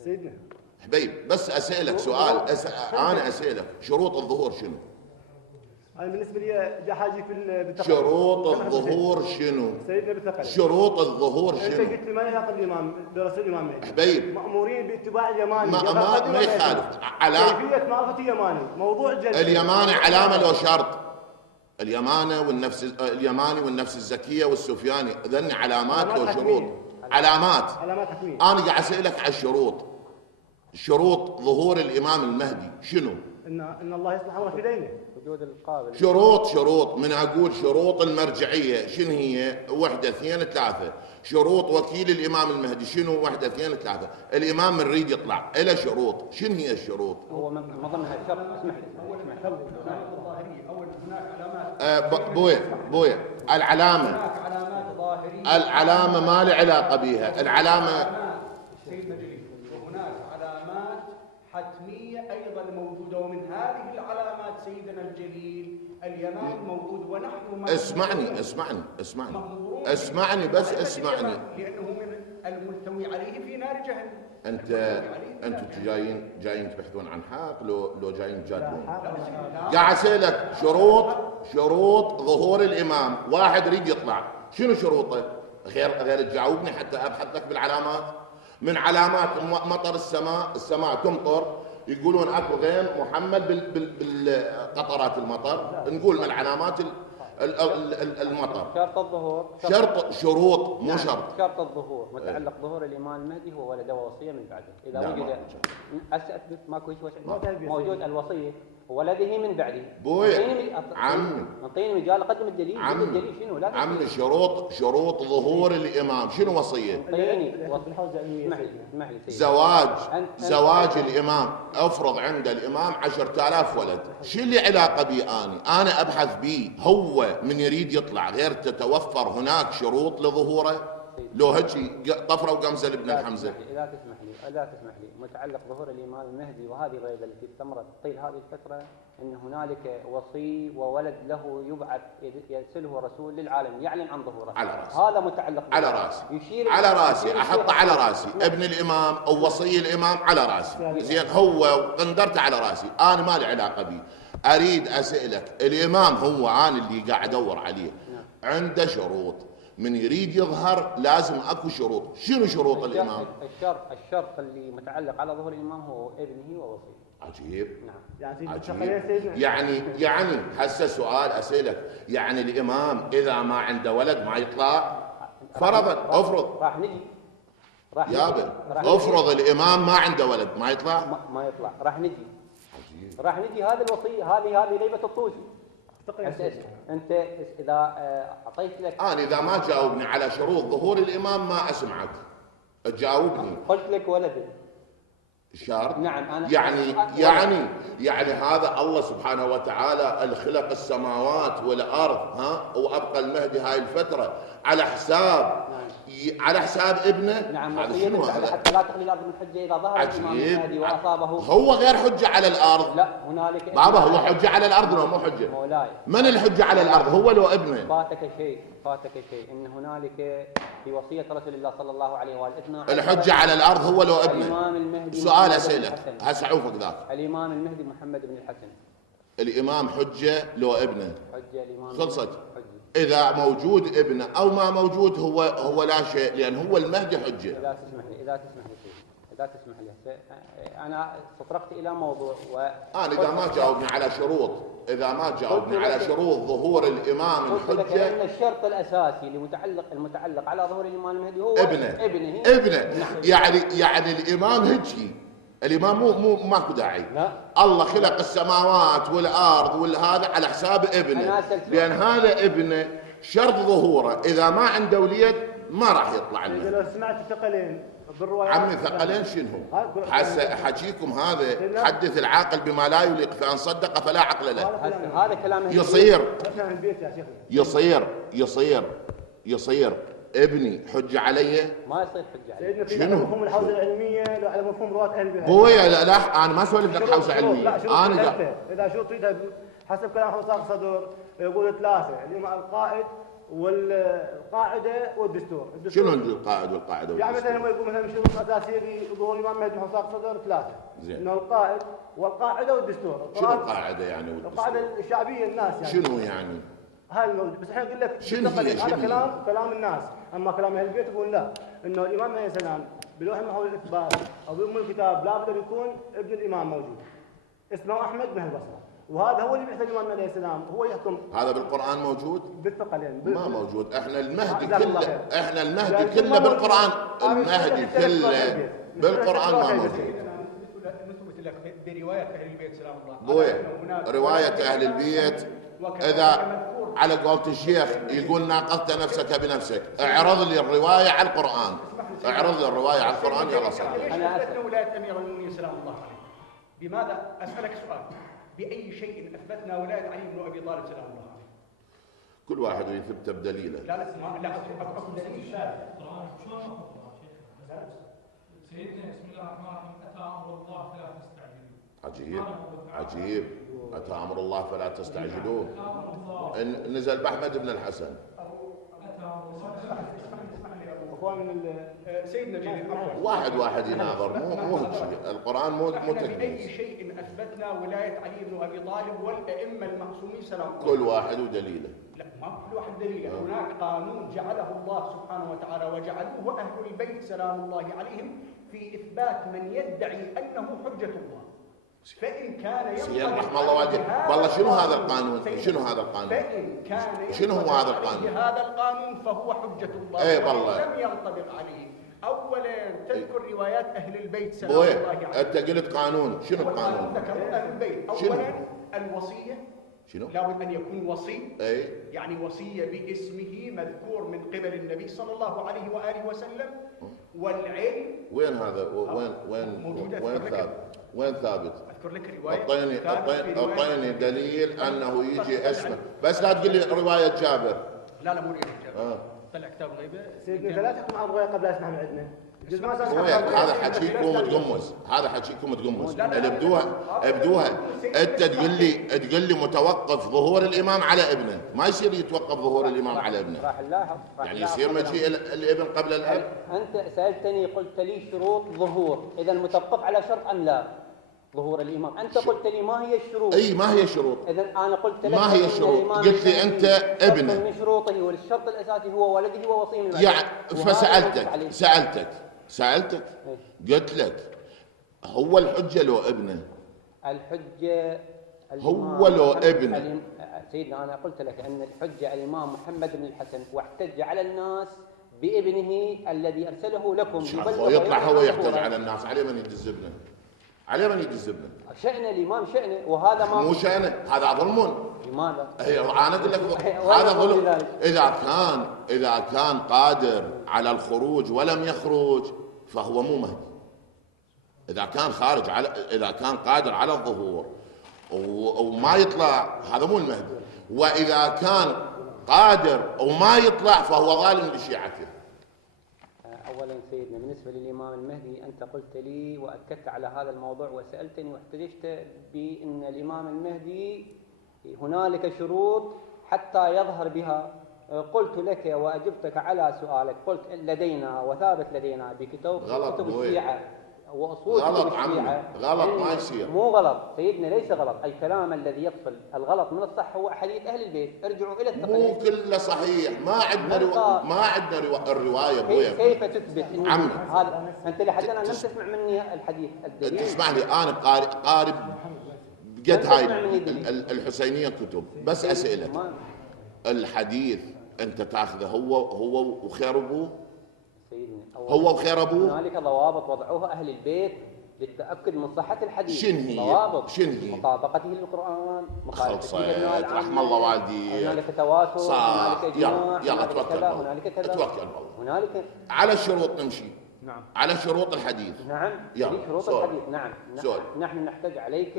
سيدنا حبيب بس اسالك سؤال، انا اسالك شروط الظهور شنو؟ انا بالنسبه لي جا حاجي بالتقليد. شروط الظهور شنو؟ سيدنا بالتقليد. شروط الظهور انت شنو؟ قلت لي ما يناقض الامام برسول الامام المهدي. حبيب مامورين باتباع اليماني. ما يخالف كيفيه معرفه اليماني موضوع جد. اليماني علامه لو شرط. اليماني والنفس الزكيه والسفياني ذني علامات لو شروط. علامات حتميه. انا قاعد اسالك على الشروط. شروط ظهور الامام المهدي شنو؟ ان الله يصلح امره في دينه. وجود القابل. شروط من اقول شروط المرجعيه شنو هي؟ 1 2 3. شروط وكيل الامام المهدي شنو؟ 1 2 3. الامام نريد يطلع له شروط، شنو هي الشروط؟ هو من ضمنها الشرط. اسمح لي. بويا العلامه. هناك علامات ظاهريه. العلامه ما لي علاقه بها، العلامه سيدنا جليل، وهناك علامات حتميه ايضا موجوده، ومن هذه العلامات سيدنا الجليل اليمان موجود، ونحن اسمعني بس اسمعني. لانه من الملتوي عليه في نار جهنم. انتم جايين تبحثون عن حق لو جايين تجادلون؟ قاعد اسالك شروط ظهور الامام. واحد يريد يطلع شنو شروطه؟ غير تجاوبني حتى ابحث لك بالعلامات. من علامات مطر السماء تمطر، يقولون اكو غيم محمد بالقطرات المطر. نقول من علامات المطر. شرط الظهور. شروط مو شرط. شرط الظهور متعلق ظهور الامام المهدي هو ولده وصيه من بعده. اذا وجد هسه اثبت ماكو شيء موجود الوصيه ولده من بعده. بوي عمي اعطيني مجال اقدم الدليل. الدليل شنو؟ لا عمي شروط ظهور الامام شنو وصيه؟ اعطيني. اسمح لي زواج الامام. افرض عند الامام 10,000 ولد، شو اللي علاقه بي انا ابحث بيه؟ هو من يريد يطلع غير تتوفر هناك شروط لظهوره؟ لو هيك طفره وقمزه لابن الحمزه. لا تسمح لي متعلق ظهور الامام المهدي وهذه الغيبه التي استمرت طيل هذه الفتره، ان هنالك وصي وولد له يبعث يرسله رسول للعالم يعلن عن ظهوره. على راسي. هذا متعلق على راسي. على راسي احطه على راسي. ابن الامام او وصي الامام على راسي. زين هو قندرته على راسي، انا ما لي علاقه به. اريد اسالك الامام هو انا اللي قاعد ادور عليه. عنده شروط، من يريد يظهر لازم اكو شروط. شنو شروط الامام؟ الشرط اللي متعلق على ظهور الامام هو ابنه ووصيه. عجيب. نعم. عجيب. يعني هسه سؤال اسالك، يعني الامام اذا ما عنده ولد ما يطلع؟ فرضا افرض راح نجي افرض الامام ما عنده ولد ما يطلع؟ ما يطلع. راح نجي هذا الوصي. هذه غيبه الطوسي. انت اذا اعطيت لك انا اذا ما تجاوبني على شروط ظهور الامام ما اسمعك. تجاوبني. قلت لك ولده شرط. نعم. أنا يعني هذا الله سبحانه وتعالى الخلق السماوات والارض وابقى المهدي هاي الفتره على حساب على حساب ابنه. نعم، هذا شنو هذا؟ حتى لا تخلي الارض من حجه اذا ظهر الامام المهدي واصابه. هو غير حجه على الارض. لا، هنالك بابا هو حجه على الارض لو مو حجه؟ مولاي، من الحجه على الارض، هو لو ابنه؟ فاتك شيء ان هنالك في وصيه رسول الله صلى الله عليه واله الحجه على الارض هو لو ابنه. الامام المهدي سؤال اسئله هسه عوفك ذاك. الامام المهدي محمد بن الحسن. الامام حجه لو ابنه. حجه الامام خلصت. حجه. اذا موجود ابنه او ما موجود هو لا شيء، لان هو المهدي حجه. اذا تسمح لي انا تطرقت الى موضوع انا اذا ما جاوبني على شروط ظهور الامام الحجه. ان الشرط الاساسي المتعلق على ظهور الامام المهدي هو ابنه. يعني الامام هجي، الامام مو ماكو داعي. لا. الله خلق السماوات والارض والهذا على حساب ابنه، لان هذا ابنه شرط ظهوره، اذا ما عنده وليد ما راح يطلع لنا. لو سمعت ثقلين بالروايات عمي ثقلين شنو؟ حكيكم هذا حدث العاقل بما لا يليق، فان صدق فلا عقل له. هذا كلام يصير ابني حجه علي؟ ما يصير حجه علي. شنو مفهوم الحوزه العلميه لو على مفهوم رواه اهل البيت؟ بويا لا انا ما اسولف لك حوزه علميه. انا اذا شو تريدها حسب كلام حوزه الصدر يقول ثلاثه، القائد والقاعده والدستور. شنو القائد والقاعده؟ يعني مثلا لما يقول مثلا شروط اساسيه لظهور الامام المهدي حساق صدر ثلاثه. انه القائد والقاعده والدستور. شنو القاعده يعني والدستور؟ القاعده الشعبيه الناس يعني. شنو يعني؟ هاي الموجود، بس الحين اقول لك هذا كلام الناس، اما كلام اهل البيت يقول لا، انه الامام عليه السلام بلوح المحاول الاثبات او بام الكتاب لابد ان يكون ابن الامام موجود. اسمه احمد بن البصره، وهذا هو اللي بيحتاج الامام عليه السلام، هو يحكم. هذا بالقران موجود؟ بالثقلين ما موجود. احنا المهدي كله بالقران، المهدي كله بالقران ما موجود. نثبت لك بروايه اهل البيت سلام الله. بويا روايه اهل البيت اذا على قولة الشيخ يقول ناقضت نفسك بنفسك، اعرض لي الروايه على القران، يلا صل. انا اثبت ولايه امير المؤمنين سلام الله عليه. بماذا؟ اسالك سؤال، باي شيء اثبتنا ولايه علي بن ابي طالب سلام الله عليه؟ كل واحد يثبت بدليله. لا اكو دليل. سيدنا بسم الله الرحمن الرحيم اتى امر الله فلا تستعجلوه. عجيب اتى امر الله فلا تستعجلوه. نزل باحمد بن الحسن. سيدنا جميل واحد يناظر، مو هيك. القران مو تكليف. باي شيء اثبتنا ولايه علي بن ابي طالب والائمه المعصومين سلام الله. كل واحد ودليله. لا ما كل واحد دليله، هناك قانون جعله الله سبحانه وتعالى وجعلوه اهل البيت سلام الله عليهم في اثبات من يدعي انه حجه الله. فإن كان سيدنا رحمه الله وجهه، والله شنو هذا القانون؟ فإن كان شنو هو هذا القانون؟ هذا القانون فهو حجة الله. اي والله لم ينطبق عليه. أولا تذكر روايات أهل البيت سلام الله عليهم. أنت قلت قانون، شنو القانون؟ ذكروا أهل البيت. أولا الوصية، شنو؟ لابد أن يكون وصي. اي يعني وصية باسمه مذكور من قبل النبي صلى الله عليه وآله وسلم. والعلم وين هذا؟ وين ثابت؟ اذكر لك روايه. اعطيني دليل انه يجي اسمه، بس لا تقول لي روايه جابر. لا مو روايه جابر. طلع كتاب الغيبه. سيدنا لا تحكم على الروايه قبل اسمها من عندنا. هذا حكيكم تقمص. اللي ابدوها. انت تقول لي متوقف ظهور الامام على ابنه، ما يصير يتوقف ظهور الامام على ابنه. راح نلاحظ يعني يصير مجيء الابن قبل الاب. انت سالتني قلت لي شروط ظهور، اذا متوقف على شرط ام لا؟ ظهور الامام، انت قلت لي ما هي الشروط؟ اي ما هي الشروط؟ اذا انا قلت لك ما هي الشروط؟ قلت لي انت ابنه من شروطه والشرط الاساسي هو ولده ووصي من يعني سألتك قلت لك هو الحجة لو ابنه؟ الحجة هو لو ابنه. سيدنا أنا قلت لك أن الحجة الإمام محمد بن الحسن، واحتج على الناس بابنه الذي أرسله لكم. يطلع هو يحتج على الناس، عليه من يدز ابنه؟ شأن الإمام شأنه، وهذا ما مو شأنه، هذا ظلم. لماذا؟ أنا أقول لك هذا ظلم. إذا كان قادر على الخروج ولم يخرج فهو مو مهدي. إذا كان قادر على الظهور وما يطلع هذا مو المهدي. وإذا كان قادر وما يطلع فهو ظالم لشيعته. اولا سيدنا بالنسبه للامام المهدي انت قلت لي واكدت على هذا الموضوع وسالتني واحتججت بان الامام المهدي هنالك شروط حتى يظهر بها. قلت لك واجبتك على سؤالك، قلت لدينا وثابت لدينا بكتب الشيعه واصول غلط كتب الشيعه. غلط ما يصير. مو غلط سيدنا، ليس غلط. الكلام الذي يفصل الغلط من الصح هو احاديث اهل البيت. ارجعوا الى التقرير. مو كله صحيح، ما عندنا الروايه ابويا. كيف تثبت ان عمي هذا؟ انت لحد الان لم تسمع مني الحديث الدليل. تسمح لي انا قارب بقد هاي الحسينيه كتب، بس اسئلك الحديث انت تاخذه هو وخير ابوه؟ سيدنا هو وخير ابوه؟ هنالك ضوابط وضعوها اهل البيت للتاكد من صحه الحديث. شنو هي؟ ضوابط شنو هي؟ مطابقته للقران، مخالفته للجماعه العامه، رحم الله والديك. هنالك تواتر، هنالك اجماع، يلا هنالك كذا، هنالك كذا، توكل الله. هنالك على الشروط نمشي. نعم. على شروط الحديث. نعم. يلا شروط سؤال. الحديث. نعم. نحن نحتاج عليك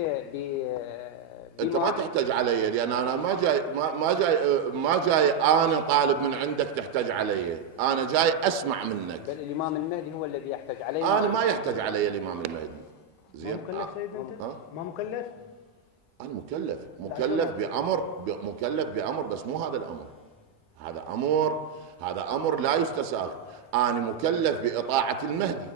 انت ما تحتاج علي، لان انا ما جاي انا طالب من عندك تحتاج علي، انا جاي اسمع منك. بل الامام المهدي هو الذي يحتاج علي. انا ما يحتاج علي الامام المهدي. زين. ما مكلف سيدنا انت؟ ما مكلف؟ انا مكلف بامر بس مو هذا الامر. هذا امر لا يستساغ. انا مكلف باطاعه المهدي،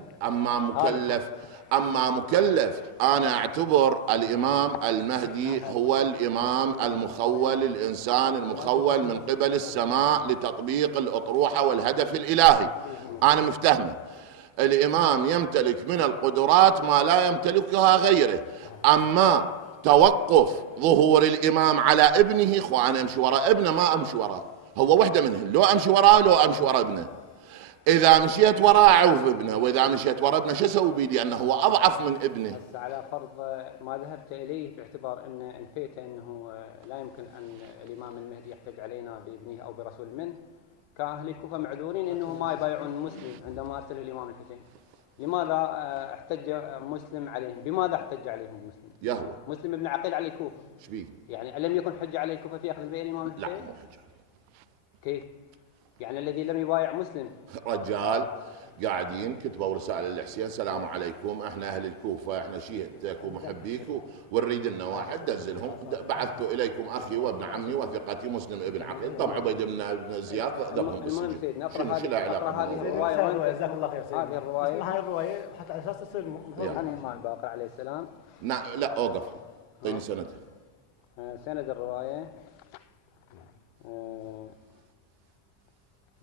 اما مكلف انا اعتبر الامام المهدي هو الامام المخول، الانسان المخول من قبل السماء لتطبيق الاطروحه والهدف الالهي. انا مفتهمه. الامام يمتلك من القدرات ما لا يمتلكها غيره، اما توقف ظهور الامام على ابنه، انا امشي وراء ابنه ما امشي وراه، هو وحده منهم، لو امشي وراه لو امشي وراء ابنه. اذا مشيت وراه اعوف ابنه، واذا مشيت وراء ابنه شو اسوي بيدي؟ انه هو اضعف من ابنه. بس على فرض ما ذهبت اليه باعتبار ان انفيت انه لا يمكن ان الامام المهدي يحتج علينا بابنه او برسول منه، كاهل الكوفه معذورين انه ما يبايعون مسلم عندما ارسل الامام الحسين. لماذا احتج مسلم عليهم؟ بماذا احتج عليهم مسلم؟ يهو مسلم ابن عقيل على الكوفه. ايش بيه؟ يعني لم يكن حجه على الكوفه في اخذ بيع الامام الحسين؟ لا مو حجه. كيف؟ يعني الذي لم يبايع مسلم رجال قاعدين كتبوا رسالة للحسين: سلام عليكم، احنا اهل الكوفة، احنا شيعتك ومحبيك ونريد لنا واحد دزلهم، بعثت اليكم اخي وابن عمي وثقتي مسلم ابن عقيل. طبعا عبيد بن زياد ذبهم بالسجن. شنو العلاقة؟ هذه الرواية. جزاك الله خير. هذه الرواية. هاي الرواية حتى على اساس تصير عن الإمام باقر عليه السلام. نعم. لا اوقف، اعطيني سندها. سند الرواية.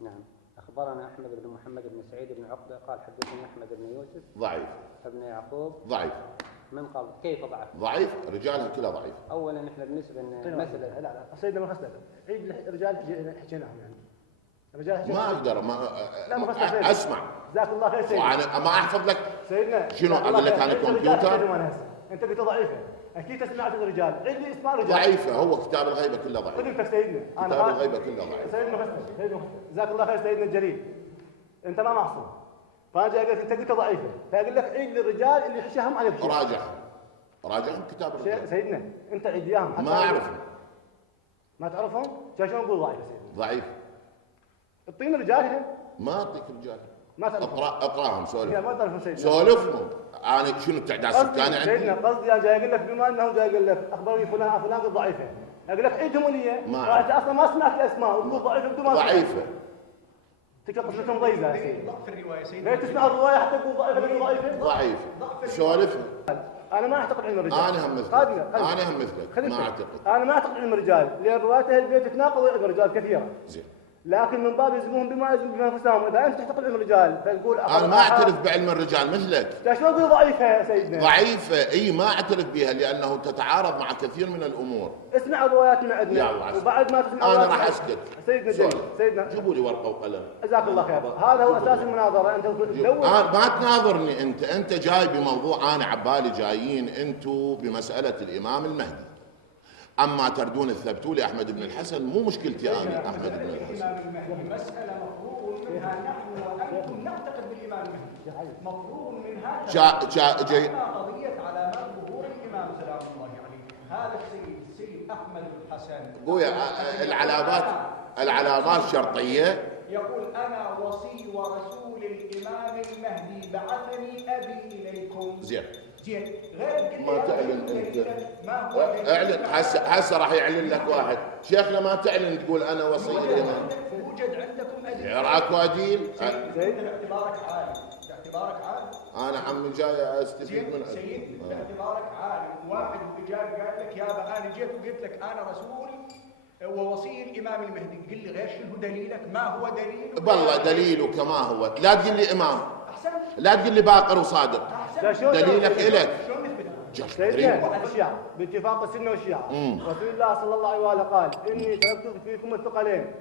نعم. أخبرنا أحمد بن محمد بن سعيد بن عقدة قال حدثني أحمد بن يوسف ضعيف. ابن يعقوب ضعيف. من قال كيف ضعف؟ ضعيف، رجالها كلها ضعيف. أولا إحنا بالنسبة لمسألة لا سيدنا ما خسنا عيد الرجال حكيناهم يعني الرجال ما اقدر لا اسمع. جزاك الله خير سيدنا. وانا ما احفظ لك سيدنا شنو اقول لك عن الكمبيوتر. انت قلت ضعيفه، اكيد سمعت الرجال، عيد لي اسماء الرجال. ضعيفه، هو كتاب الغيبه كله ضعيف. قلت سيدنا كتاب الغيبه كله ضعيف. سيدنا خسنا جزاك الله خير سيدنا الجليل. انت ما معصوم، فانا جاي قلت انت قلت ضعيفه، فاقول لك عيد للرجال اللي حشاهم على الشيء. راجعهم كتاب الرجال. سيدنا انت عيد اياهم. ما اعرفهم. ما تعرفهم؟ شلون نقول ضعيف يا سيدنا؟ ضعيف. اعطيني رجالهم. ما اعطيك رجال. ما تعرفهم. اقراهم سولف. ما تعرفهم سيدنا. سولفهم. انا شنو التعداد السكاني عندي؟ سيدنا قصدي انا جاي اقول لك بما انه جاي اقول لك اخبرني فلان عن فلان ضعيفه. اقول لك عيدهم لي. انت اصلا ما سمعت الاسماء وتقول ضعيفه بدون ما ضعيفه. تكون قصتهم ضيزه يا سيدي. ضعف الروايه سيدنا. ليه تسمع الروايه حتى تقول ضعيفه بدون ضعيفه؟ ضعيفه. سولف. انا ما اعتقد علم الرجال. انا هم مثلك. ما اعتقد. انا ما اعتقد علم الرجال، لان روايات اهل البيت تناقض علم الرجال كثيره. زين. لكن من باب يلزمهم بما يلزم بانفسهم، اذا انت تعتقد علم الرجال فتقول انا ما اعترف بعلم الرجال مثلك. شلون تقول ضعيفه يا سيدنا؟ ضعيفه اي ما اعترف بها لانه تتعارض مع كثير من الامور. اسمع الروايات من عندنا وبعد ما تسمع انا راح اسكت. سيدنا جيبوا لي ورقه وقلم. جزاك الله خير. هذا هو اساس المناظره. انت ما تناظرني انت جاي بموضوع انا عبالي جايين انتم بمساله الامام المهدي. اما تردون تثبتوا لي احمد بن الحسن مو مشكلتي انا احمد بن الحسن. مساله مفروغ منها نحن وانتم نعتقد بالامام المهدي. مفروغ منها قضيه علامات ظهور الامام سلام الله عليه. هذا السيد احمد الحسن ابويا العلامات شرطيه. يقول انا وصي ورسول للإمام المهدي بعثني أبي إليكم. زين غير ما تعلن انت، ما هو اعلن هسه راح يعلن لك واحد شيخنا، ما تعلن تقول انا وصي الامام. يوجد عندكم أدلة. اكو اديل. سيد باعتبارك عالم، باعتبارك عالم. انا عمي جاي استفيد من سيد باعتبارك عالم، واحد جاي قال لك يابا انا جيت وقلت لك انا رسول ووصي الامام المهدي، قل لي غير شنو دليلك؟ ما هو دليلك؟ والله دليله كما هو، لا تقول لي امام، لا تقول لي باقر وصادق، دليلك الك. سيدنا الشيعة باتفاق السنة والشيعة رسول الله صلى الله عليه وآله قال إني تركت فيكم الثقلين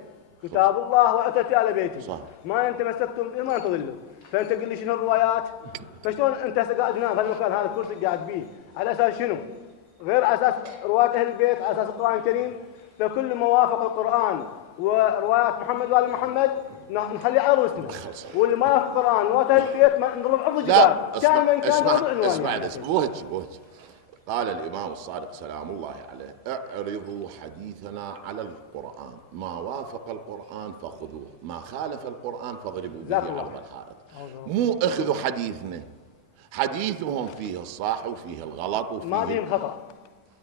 كتاب الله وأتت آل بيتي صح. ما أنت مسكتم به ما تضلوا. فأنت تقول لي شنو الروايات؟ فشلون أنت قاعد هنا في المكان هذا الكرسي قاعد بيه على أساس شنو؟ غير على أساس روايات أهل البيت، على أساس القرآن الكريم. فكل ما وافق القرآن وروايات محمد وآل محمد نخلي على رؤوسنا، واللي ما يوافق القرآن وروايات أهل البيت ما نضرب عضو الجدار. كان من كان اسمع بوهج. قال الإمام الصادق سلام الله عليه اعرضوا حديثنا على القرآن، ما وافق القرآن فخذوه، ما خالف القرآن فاضربوا به عرض الحائط. مو اخذوا حديثنا، حديثهم فيه الصح وفيه الغلط وفيه ما فيهم خطأ،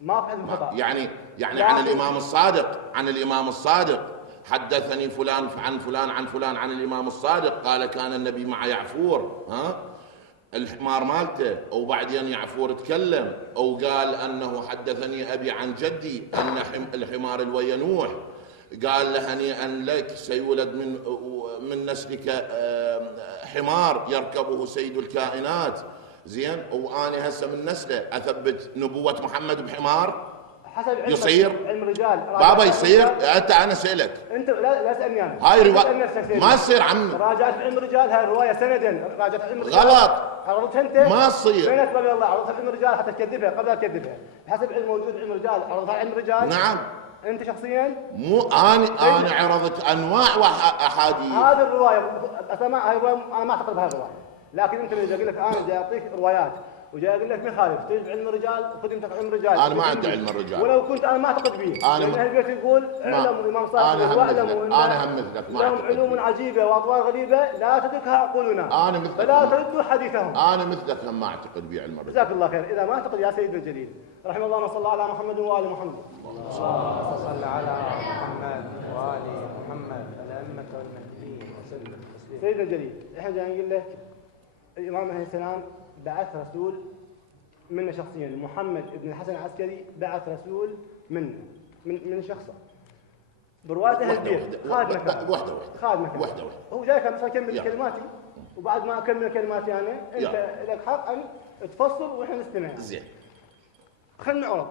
ما فيهم خطأ. يعني عن الإمام الصادق حدثني فلان عن فلان عن فلان عن الإمام الصادق قال كان النبي مع يعفور الحمار مالته، او بعدين يعفور تكلم او قال انه حدثني ابي عن جدي ان الحمار الوينوح قال له هنيئا لك سيولد من نسلك حمار يركبه سيد الكائنات. زين وانا هسه من نسله اثبت نبوه محمد بحمار حسب يصير علم الرجال بابا يصير. انا اسالك انت لا تسالني انا، هاي ما تصير عمي. راجعت علم الرجال هاي الروايه سندا، راجعت علم الرجال غلط عرضتها انت ما تصير. بينك وبين الله عرضتها علم الرجال حتى تكذبها قبل لا تكذبها حسب علم موجود علم الرجال عرضتها علم الرجال. نعم انت شخصيا مو انا عرضت انواع واحاديث. هذه الروايه انا ما اعتقد بهذه الروايه، لكن انت اللي اقول لك انا جاي اعطيك روايات وجاي اقول لك من خالف تجد علم الرجال خدمتك علم الرجال. انا ما عندي علم الرجال ولو كنت انا ما اعتقد به، لان اهل البيت يقول اعلموا الامام صادق واعلموا انا هم مثلك ما لهم علوم عجيبه واطوار غريبه لا تدركها عقولنا. انا مثلك فلا تردوا حديثهم. انا مثلك هم ما اعتقد به علم الرجال. جزاك الله خير. اذا ما اعتقد يا سيدنا الجليل رحم الله صلى على محمد وال محمد. اللهم صل على محمد وال محمد الائمه والمهديين وسلم تسليما. سيدنا الجليل احنا جاي نقول لك الامام عليه السلام بعث رسول منا شخصيا، محمد بن الحسن العسكري بعث رسول من شخصه بروايه اهل البيت خادمه هو جاي كان بس اكمل كلماتي وبعد ما اكمل كلماتي انا انت لك حق ان تفصل واحنا نستمع. زين خلينا نعرف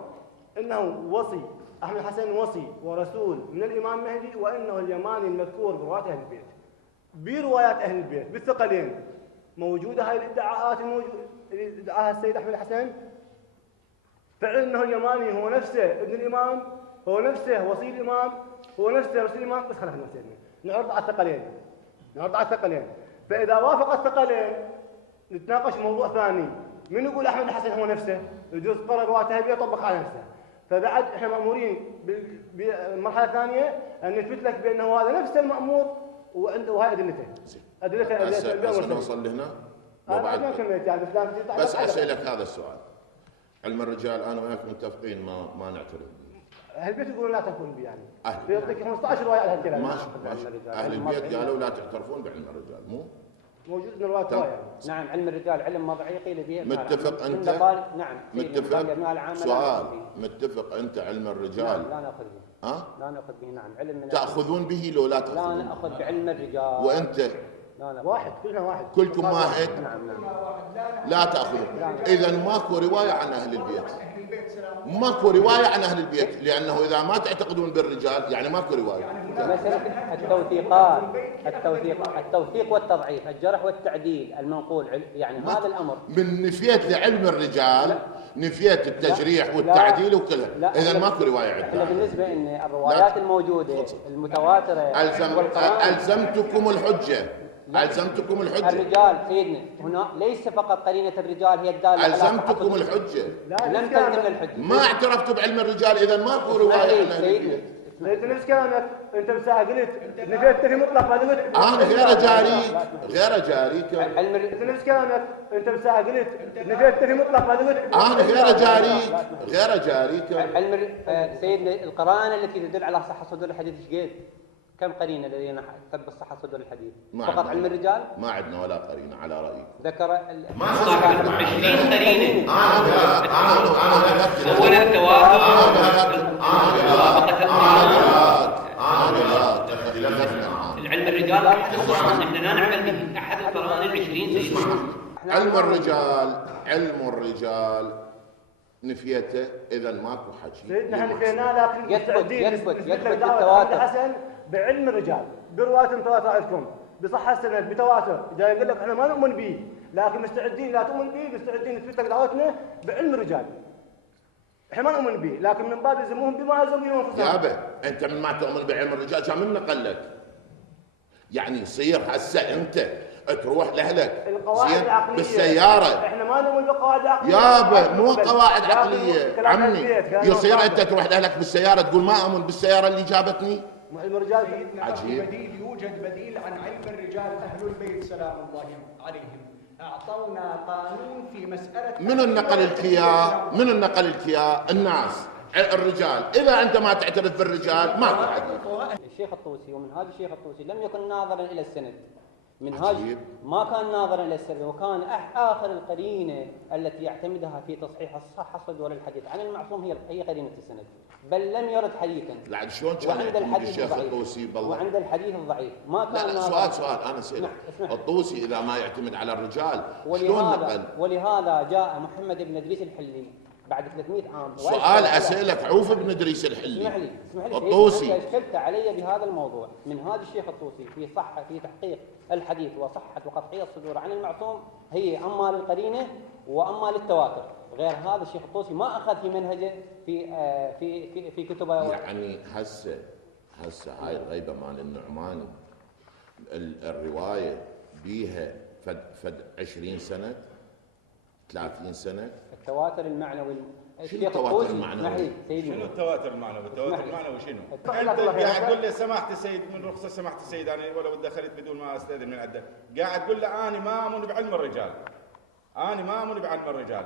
انه وصي احمد الحسن وصي ورسول من الامام المهدي، وانه اليماني المذكور بروايه اهل البيت بروايات اهل البيت بالثقلين. موجوده هاي الادعاءات اللي ادعاها السيد احمد الحسن، فعلا انه اليماني هو نفسه ابن الامام، هو نفسه وصي الامام، هو نفسه رسول الامام. بس خلينا نعرض على الثقلين. فاذا وافق الثقلين نتناقش موضوع ثاني، من يقول احمد الحسن هو نفسه يجوز قرر روايته هي يطبق على نفسه. فبعد احنا مامورين بالمرحله الثانيه ان نثبت لك بانه هذا نفس المامور وهاي ادلته. هسه نوصل لهنا بس اسالك هذا السؤال. علم الرجال انا وياك متفقين ما نعترف به. اهل البيت يقولون لا تعترفون به يعني. يعطيك 15 روايه على هالكلام. ماشي اهل البيت قالوا لا تعترفون بعلم الرجال مو موجود من روايات روايه. نعم علم الرجال علم وضعي قيل به. متفق انت؟ نعم متفق. سؤال متفق انت علم الرجال؟ لا ناخذ به. لا ناخذ به. نعم علم من تاخذون به لو لا تاخذون؟ لا ناخذ بعلم الرجال. وانت؟ لا واحد كلنا واحد. كلكم واحد؟ نعم. لا تاخذون. اذا ماكو روايه عن اهل البيت. ماكو روايه عن اهل البيت، لانه اذا ما تعتقدون بالرجال يعني ماكو روايه. مثلا التوثيق والتضعيف، الجرح والتعديل المنقول، يعني هذا الامر من نفيت لعلم الرجال نفيت التجريح والتعديل وكلها. اذا ماكو روايه عندنا. بالنسبه ان الروايات الموجوده المتواتره الزمتكم الحجه. الرجال سيدنا هنا ليس فقط قرينه الرجال هي الداله. الزمتكم الحجه. لم تلزم الحجه. ما اعترفتوا بعلم الرجال اذا ماكو روايه. سيدنا ليس نفس كلامك. انت بالساعه قلت نفيت في مطلق بعد قلت انا غير جاريك غير جاريك. انت نفس كلامك. انت بالساعه قلت نفيت في مطلق بعد قلت انا غير جاريك غير جاريك. سيدنا القرائن التي تدل على صحة صدور الحديث ايش قد؟ كم قرينة الذين تثبت صحة صدور الحديث؟ فقط علم الرجال؟ ما عندنا ولا قرينة على رأيك. ذكر ما 20 قرينة. انا أولا التواتر، العلم الرجال أحد القرآن، احنا لا نعمل به أحد القرآن 20 سنة. علم الرجال نفيته اذا ماكو حكي. سيدنا احنا نفيناه لكن مستعدين يثبت التواتر حسن بعلم الرجال برواية متواتر عندكم بصحة السند بتواتر. جاي يقول لك احنا ما نؤمن به لكن مستعدين لا تؤمن به، مستعدين نثبت لك دعوتنا بعلم الرجال. احنا ما نؤمن به لكن من باب يلزموهم بما يلزم بهم انفسهم. يابا انت من ما تؤمن بعلم الرجال كان من نقلك؟ يعني يصير هسه انت تروح لاهلك القواعد العقلية بالسيارة. احنا ما نؤمن بالقواعد العقلية يابا مو قواعد عقلية عمي. يصير انت تروح لاهلك بالسيارة تقول ما اؤمن بالسيارة اللي جابتني؟ علم الرجال عجيب. بديل، يوجد بديل عن علم الرجال. أهل البيت سلام الله عليهم أعطونا قانون في مسألة من النقل الكيا؟ من النقل الكيا؟ الناس الرجال. إذا أنت ما تعترف بالرجال ما تحدث. الشيخ الطوسي ومنهاج الشيخ الطوسي لم يكن ناظرا إلى السند. منهاج ما كان ناظرا إلى السند، وكان آخر القرينة التي يعتمدها في تصحيح الصحة صدور الحديث عن المعصوم هي قرينة السند، بل لم يرد حديثا. لا شلون كان الشيخ الطوسي بالله؟ وعند الحديث الضعيف ما كان لا سؤال أنا سألك. الطوسي إذا ما يعتمد على الرجال شلون نقل؟ ولهذا جاء محمد بن إدريس الحلي بعد 300 عام. سؤال أسألك عوف بن إدريس الحلي. اسمح لي الطوسي أشكلت علي بهذا الموضوع. منهاج الشيخ الطوسي في تحقيق الحديث وصحة وقطعية الصدور عن المعصوم هي أما للقرينة وأما للتواتر. غير هذا الشيخ الطوسي ما أخذ في منهجه في كتبه. يعني هسه هاي الغيبة مال النعماني الرواية بيها فد 20 سنة 30 سنة. التواتر المعنوي. شنو التواتر المعنوي؟ شنو التواتر المعنوي؟ التواتر المعنوي شنو؟ انت قاعد تقول لي سمحت سيد من رخصه سمحت سيد انا ولو دخلت بدون ما استاذن من عندك، قاعد تقول لي انا ما امن بعلم الرجال. انا ما امن بعلم الرجال.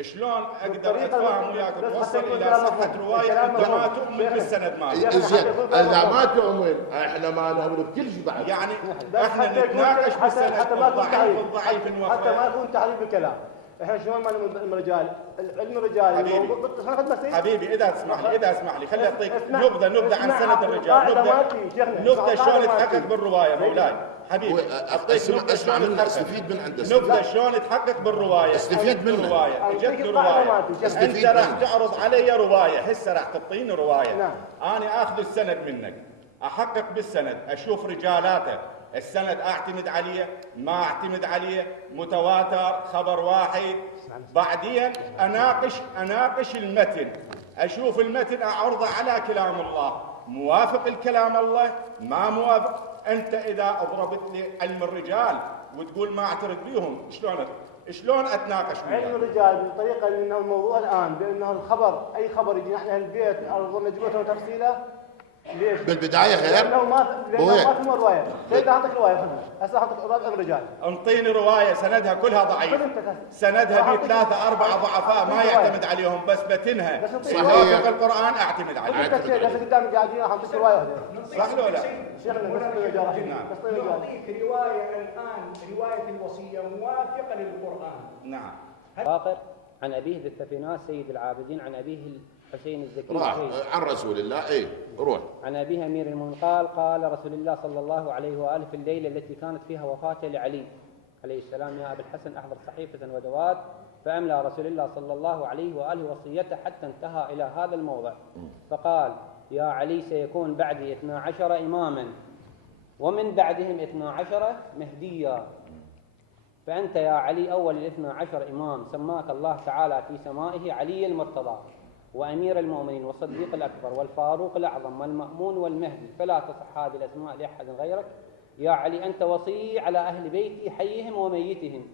شلون اقدر اتفاهم وياك توصل الى صحه روايه انت ما تؤمن بالسند مالك؟ زين اذا ما تؤمن احنا ما نؤمن بكل شيء بعد. يعني احنا نتناقش بالسند الضعيف حتى ما يكون تعريف بالكلام. احنا شلون ما نؤمن بعلم الرجال؟ علم الرجال حبيبي اذا اسمح لي خلي اعطيك نبذه عن سند الرجال. نبذه شلون تحقق بالروايه مولاي. حبيبي اسمع منا استفيد من عنده. نبذه شلون تحقق بالروايه. استفيد منه. روايه اجت روايه انت راح تعرض علي روايه هسه راح تعطيني روايه. نعم. انا اخذ السند منك احقق بالسند اشوف رجالاته. السند اعتمد عليه ما اعتمد عليه متواتر خبر واحد. بعدين اناقش المتن اشوف المتن اعرضه على كلام الله موافق الكلام الله ما موافق. انت اذا اضربت لي علم الرجال وتقول ما اعترف بيهم شلون اتناقش وياك؟ علم الرجال بالطريقه انه الموضوع الان بانه الخبر اي خبر يجي نحن البيت ارضنا جبته وتفصيله. ليش؟ بالبدايه غير لانه ما في روايه. سيدي اعطيك روايه خذها هسه اعطيك روايه علم الرجال. انطيني روايه سندها كلها ضعيف. سندها بثلاثه اربعه ضعفاء ما يعتمد عليهم بس بتنها صحيح القران اعتمد عليها. بس قدام قاعدين اعطيك روايه واحده. صح ولا لا؟ نعطيك روايه الان روايه الوصيه موافقه للقران. نعم. باقر عن أبيه ذي الثفينات سيد العابدين عن أبيه الحسين الزكي راح عن رسول الله. ايه روح. عن أبيه أمير المؤمنين قال رسول الله صلى الله عليه وآله في الليلة التي كانت فيها وفاته لعلي عليه السلام: يا أبا الحسن أحضر صحيفة ودوات. فأملى رسول الله صلى الله عليه وآله وصيته حتى انتهى إلى هذا الموضع فقال: يا علي سيكون بعدي 12 إماما ومن بعدهم 12 مهديا، فأنت يا علي أول 12 إمام سماك الله تعالى في سمائه علي المرتضى وأمير المؤمنين والصديق الأكبر والفاروق الأعظم والمأمون والمهدي، فلا تصح هذه الأسماء لأحد غيرك. يا علي أنت وصي على أهل بيتي حيهم وميتهم،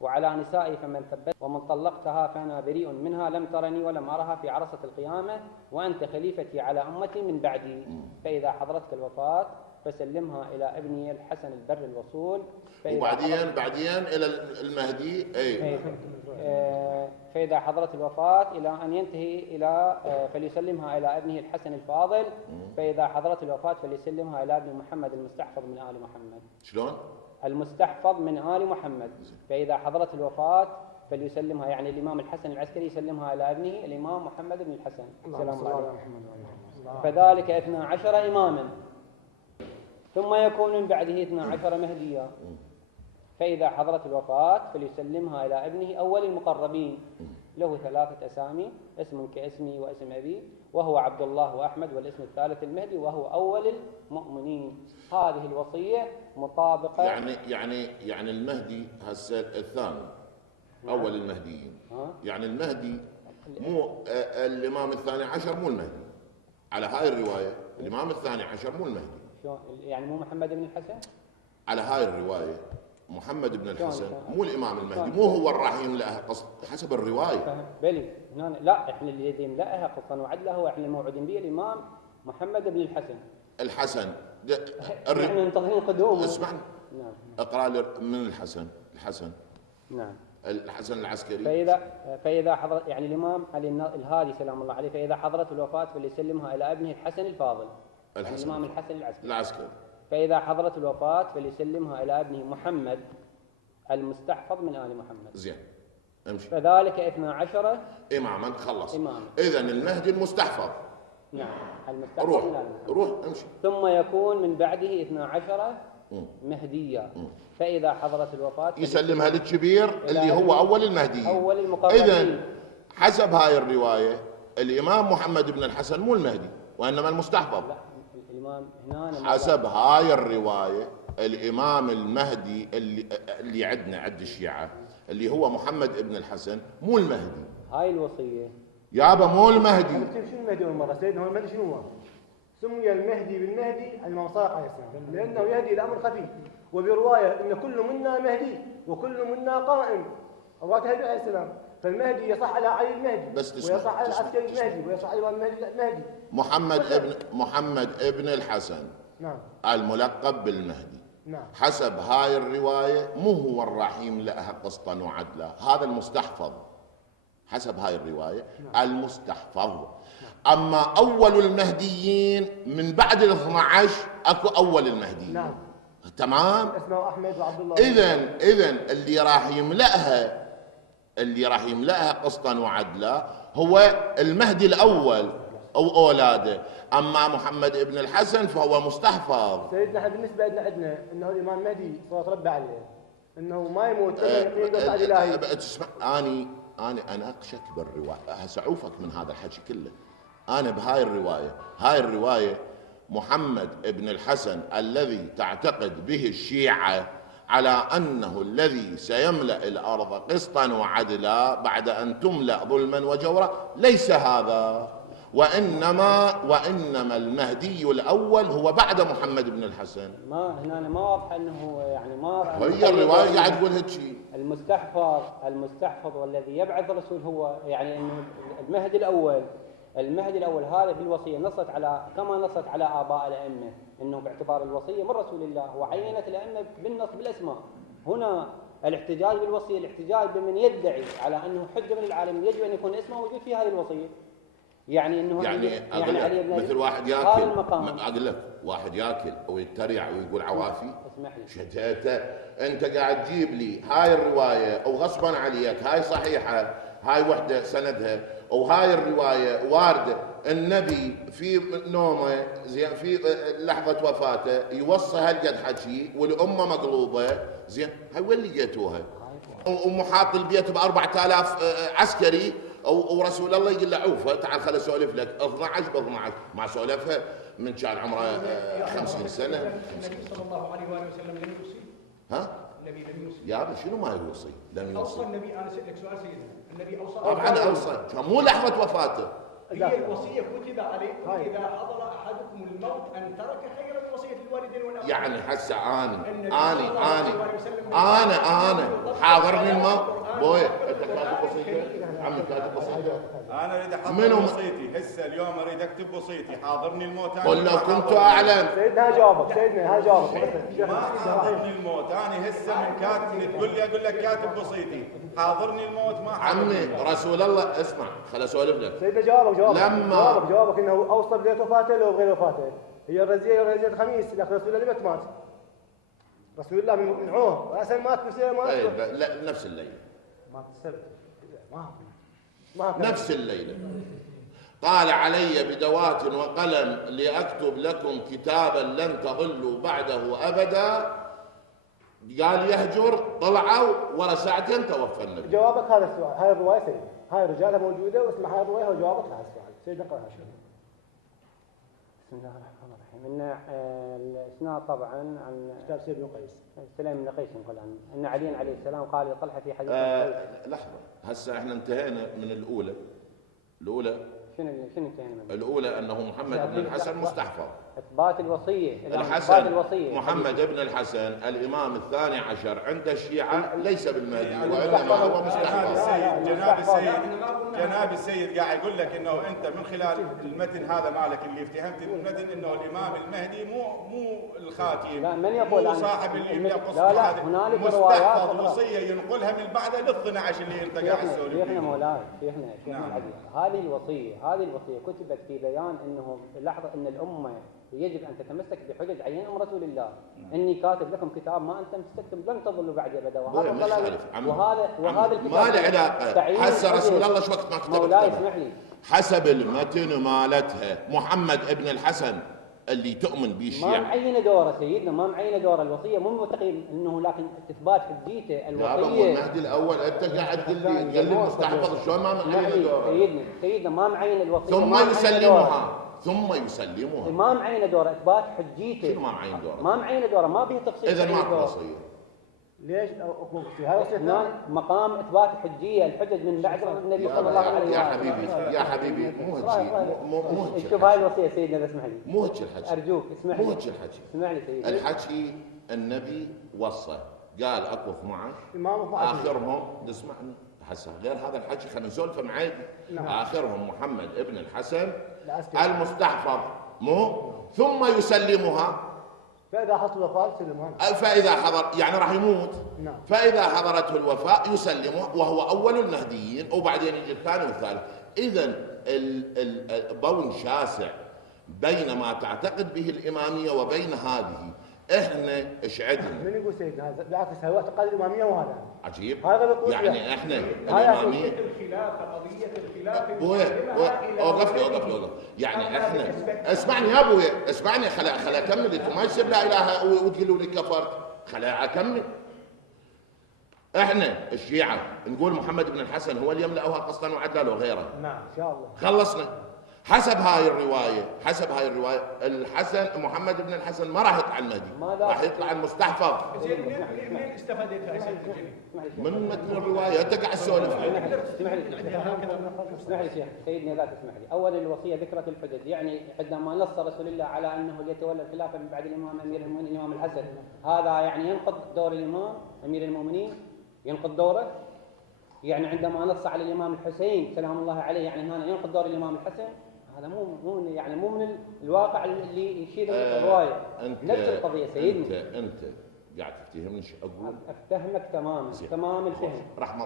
وعلى نسائي فمن ثبت ومن طلقتها فأنا بريء منها لم ترني ولم أرها في عرصة القيامة وأنت خليفتي على أمتي من بعدي فإذا حضرتك الوفاة فسلمها إلى ابني الحسن البر الوصول وبعدين إلى المهدي فإذا حضرت الوفاة إلى أن ينتهي إلى فليسلمها إلى ابنه الحسن الفاضل فإذا حضرت الوفاة فليسلمها إلى ابن محمد المستحفظ من آل محمد. شلون؟ المستحفظ من آل محمد فإذا حضرت الوفاة فليسلمها يعني الإمام الحسن العسكري يسلمها إلى ابنه الإمام محمد بن الحسن سلام الله عليه. فذلك 12 إماما ثم يكون من بعده 12 مهديا فإذا حضرت الوفاة فليسلمها إلى ابنه أول المقربين له 3 أسامي اسم كاسمي واسم أبي وهو عبد الله وأحمد والاسم الثالث المهدي وهو أول المؤمنين. هذه الوصية مطابقة يعني المهدي هسه الثاني أول المهديين يعني المهدي مو الإمام الثاني عشر مو المهدي على هاي الرواية الإمام الثاني عشر مو المهدي يعني مو محمد بن الحسن على هاي الرواية محمد بن الحسن مو الإمام المهدي مو هو الرحيم لها قصد حسب الرواية بلي لا احنا اللي يملأها قصدا وعدلها هو احنا الموعودين به الإمام محمد بن الحسن احنا منتظرين قدومه. اسمعني نعم اقرا لي من الحسن نعم الحسن العسكري فإذا حضرت يعني الإمام علي الهادي سلام الله عليه فإذا حضرت الوفاة فليسلمها إلى ابنه الحسن الفاضل يعني الإمام الحسن العسكري فإذا حضرت الوفاة فليسلمها إلى ابنه محمد المستحفظ من آل محمد. زين امشي. فذلك 12 إماما خلص إذن المهدي المستحفظ. نعم المستحفظ من آل محمد. روح امشي. ثم يكون من بعده 12 مهديا فإذا حضرت الوفاة يسلمها للكبير اللي هو أول المهدي أول المقربين. إذن حسب هاي الرواية الإمام محمد بن الحسن مو المهدي وإنما المستحفظ. الإمام هنا حسب هاي الرواية الإمام المهدي اللي عندنا عند الشيعة اللي هو محمد بن الحسن مو المهدي. هاي الوصية يابا مو المهدي. شنو المهدي أول مرة سيدنا هو المهدي شنو هو؟ سمي المهدي بالمهدي الإمام صادق عليه السلام لأنه يهدي إلى أمر خفي وبرواية إن كل منا مهدي وكل منا قائم الله تهدي عليه السلام فالمهدي يصح على علي المهدي بس ويصح على العسكري المهدي ويصح على المهدي محمد ابن الحسن نعم الملقب بالمهدي نعم حسب هاي الرواية مو هو الرحيم لها قسطا وعدلا هذا المستحفظ حسب هاي الرواية المستحفظ. أما أول المهديين من بعد 12 أكو أول المهديين. نعم تمام. اسمه أحمد وعبد الله. إذن اللي راح يملأها قسطا وعدلا هو المهدي الأول أو أولاده. أما محمد ابن الحسن فهو مستحفظ. سيدنا احنا بالنسبة لنا عندنا أنه الإمام المهدي صلى ربي عليه أنه ما يموت إلا بعد إلهي. تسمع أنا أناقشك بالرواية هسعوفك من هذا الحكي كله. أنا بهاي الرواية محمد ابن الحسن الذي تعتقد به الشيعة على أنه الذي سيملأ الأرض قسطا وعدلا بعد أن تملأ ظلما وجورا ليس هذا وإنما المهدي الأول هو بعد محمد بن الحسن. هنا ما واضح أنه يعني ما هي الرواية قاعد تقول هيك شيء. المستحفظ والذي يبعث الرسول هو يعني أنه المهدي الأول هذا في الوصية نصت على كما نصت على آباء الأئمة أنه باعتبار الوصية من رسول الله وعينت الأئمة بالنص بالأسماء. هنا الاحتجاج بالوصية الاحتجاج بمن يدعي على أنه حجة من العالمين يجب أن يكون اسمه موجود في هذه الوصية. يعني أنه علي بن مثل واحد ياكل أقول لك واحد ياكل ويتريع ويقول عوافي. اسمح لي شتيته أنت قاعد تجيب لي هاي الرواية أو غصبا عليك هاي صحيحة هاي وحدة سندها وهاي الرواية واردة النبي في نومه زين في لحظة وفاته يوصي هالقد حكي والأمة مقلوبة زين هاي وين لقيتوها؟ ومحاط البيت ب 4000 عسكري ورسول الله يقول له عوفه تعال خل اسولف لك 12 ب 12 ما سولفها من كان عمره 50 سنة. النبي صلى الله عليه واله وسلم لم يوصي. النبي لم يوصي. يا شنو ما يوصي؟ لم يوصي. اوصى النبي انا اسالك سؤال سيدنا النبي اوصى طبعا اوصى مو لحظة وفاته. هي الوصية كتب عليكم إذا حضر أحدكم الموت أن ترك خيرا وصية الوالدين والأقربين. يعني هسه أنا حاضرني الموت بوي. أنت كاتب وصيتك؟ عمي كاتب وصيتك؟ انا اريد احضر وصيتي هسه اليوم، اريد اكتب وصيتي. حاضرني الموت. قل لو كنت اعلم. سيدنا جاوبك، سيدنا جاوبك. ما حاضرني الموت، انا هسه من كاتب تقول لي اقول لك كاتب وصيتي، حاضرني الموت ما حاضرني. عمي رسول الله اسمع، خل اسولف لك. سيدنا جاوبك لما جاوبك انه اوصى بليله وفاته لو بغير وفاته. هي رزيه الخميس، لكن رسول الله لمت مات. رسول الله من عوه راسا مات بسيره مات. لا نفس الليله. مات السبت. ما نفس الليله. قال علي بدوات وقلم لأكتب لكم كتابا لن تضلوا بعده أبدا. قال يهجر، طلعوا ورا ساعتين توفى النبي. جوابك هذا السؤال، هاي الرواية سيدنا، هاي الرجالة موجودة واسمع هاي الرواية وجوابك لهذا السؤال. سيدنا قرأها شوي. بسم الله الرحمن الرحيم. إن الإسناد طبعا عن كتاب سيد بن قيس. سليم بن قيس نقول عنه أن علي عليه السلام قال لطلحة في حديث لحظة، هسه احنا انتهينا من الأولى. شنو انتهينا منه؟ الأولى أنه محمد بن الحسن مستحفظ. إثبات الوصية. الحسن محمد بن الحسن الإمام الثاني عشر عند الشيعة ليس بالمهدي وإنما هو مستحفظ. جناب السيد قاعد يقول لك انه انت من خلال المتن هذا مالك اللي فهمت المتن انه الامام المهدي مو الخاتم. لا من يقول مو صاحب اللي يقص لا هنالك مستحفظ وصيه ينقلها من بعده لل 12 اللي انت قاعد تسولف فيه. شيخنا مولاي شيخنا العزيز، هذه الوصيه كتبت في بيان انه لحظه ان الامه يجب ان تتمسك بحجج عين رسول الله. اني كاتب لكم كتاب ما انتم تستكتب لن تضلوا بعد ابدا. وهذا الكتاب ما له علاقه. هسه رسول الله شو وقت ما كتب مولاي اسمح لي، حسب المتن مالتها محمد ابن الحسن اللي تؤمن به الشيعة ما معينه دوره سيدنا، ما معينه دوره الوصيه، مو معتقد انه لكن اثبات حجيته الوصيه. يا ابو المهدي الاول انت قاعد تقول لي المستحفظ شلون ما معين دوره؟ سيدنا ما معين الوصيه ثم يسلمها ما معين دوره اثبات حجيته. شنو ما معين دوره؟ ما معين دوره، ما به تفصيل. اذا ماكو وصيه. ليش؟ هاي وصيتنا مقام اثبات الحجيه الحجج من بعد النبي صلى الله عليه وسلم. يا حبيبي مو هيك. شوف هاي الوصيه سيدنا اسمح لي. مو هيك الحكي. ارجوك اسمح لي. مو هيك الحكي. اسمح لي سيدي. الحكي النبي وصى قال اكو 12 اخرهم اسمعني هسه غير هذا الحكي خلينا نسولف معي. اخرهم محمد ابن الحسن المستحفظ مو ثم يسلمها. فإذا حصل الوفاة يسلمها. فإذا حضر يعني راح يموت. نعم. فإذا حضرته الوفاة يسلمه وهو أول المهديين وبعدين يجي الثاني والثالث. إذا البون شاسع بين ما تعتقد به الإمامية وبين هذه. إحنا إيش عندنا؟ من يقول سيدنا هذا؟ بالعكس هو اعتقاد الإمامية وهذا. عجيب. هذا بيقول يعني إحنا الإمامية. الخلافة قضية الخلافة. أوقف. يعني إحنا اسمعني يا أبويا اسمعني خلا أكمل. أنتم ما يصير لا إله وتقولوا لي كفرت. خلا أكمل. إحنا الشيعة نقول محمد بن الحسن هو اللي يملأها قسطا وعدلا وغيره. نعم إن شاء الله. خلصنا. حسب هاي الرواية الحسن محمد بن الحسن ما راح يطلع المهدي، راح يطلع المستحفظ. منين استفدت هاي سيد الجليل؟ من متن الرواية انت قاعد تسولف. اسمح لي شيخ سيدنا لا تسمح لي. اولا الوصية ذكرت الحدث، يعني عندما نص رسول الله على انه يتولى الخلافة من بعد الامام امير المؤمنين الامام الحسن، هذا يعني ينقض دور الامام امير المؤمنين، ينقض دوره. يعني عندما نص على الامام الحسين سلام الله عليه يعني هنا ينقض دور الامام الحسن. هذا مو من الواقع اللي يشير الروايه. نفس القضيه سيدنا. انت قاعد تفتهمني ايش اقول؟ افتهمك تماما تمام الفهم. رحم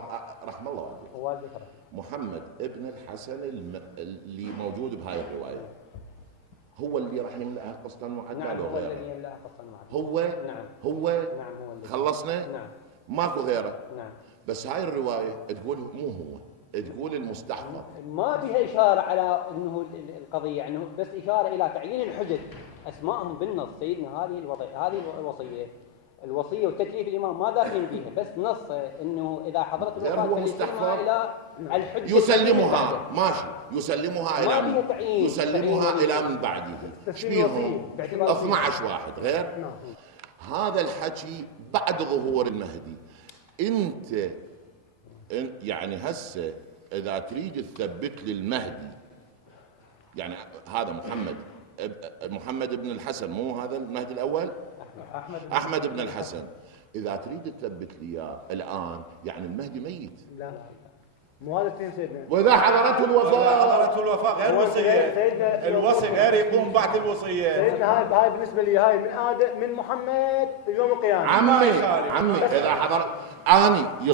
الله والديك. محمد ابن الحسن اللي موجود بهاي الروايه هو اللي راح يملأها قسطا وعدلا. نعم هو الذي يملأها قسطا وعدلا. هو خلصنا. نعم ماكو غيره. نعم. بس هاي الروايه تقول مو هو، تقول المستحفظ. ما بها إشارة على أنه القضية يعني بس إشارة إلى تعيين الحجج أسمائهم بالنص. سيدنا هذه الوصية وتكليف الإمام ما داخلين فيها، بس نص أنه إذا حضرت الوفاة مستحفظ إلى الحجة يسلمها ماشي يسلمها إلى من بعده. شبيهم 12 واحد غير. هذا الحكي بعد ظهور المهدي. انت يعني هسه اذا تريد تثبت لي المهدي يعني هذا محمد محمد بن الحسن، مو هذا المهدي الأول؟ أحمد بن الحسن. إذا تريد تثبت لي إياه الآن يعني المهدي ميت. لا مو هذا الاثنين سيدنا. وإذا حضرته الوفاة غير وصية، الوصي غير يقوم بعد الوصية. سيدنا هاي بالنسبة لي هاي من آدم من محمد يوم القيامة. عمي إذا حضر أني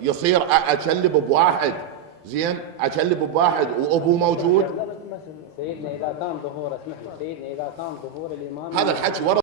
يصير أكلب بواحد، زين أكلب بواحد وأبوه موجود. سيدنا إذا كان ظهور، اسمح لي سيدنا، إذا كان ظهور الإمام هذا الحكي ورا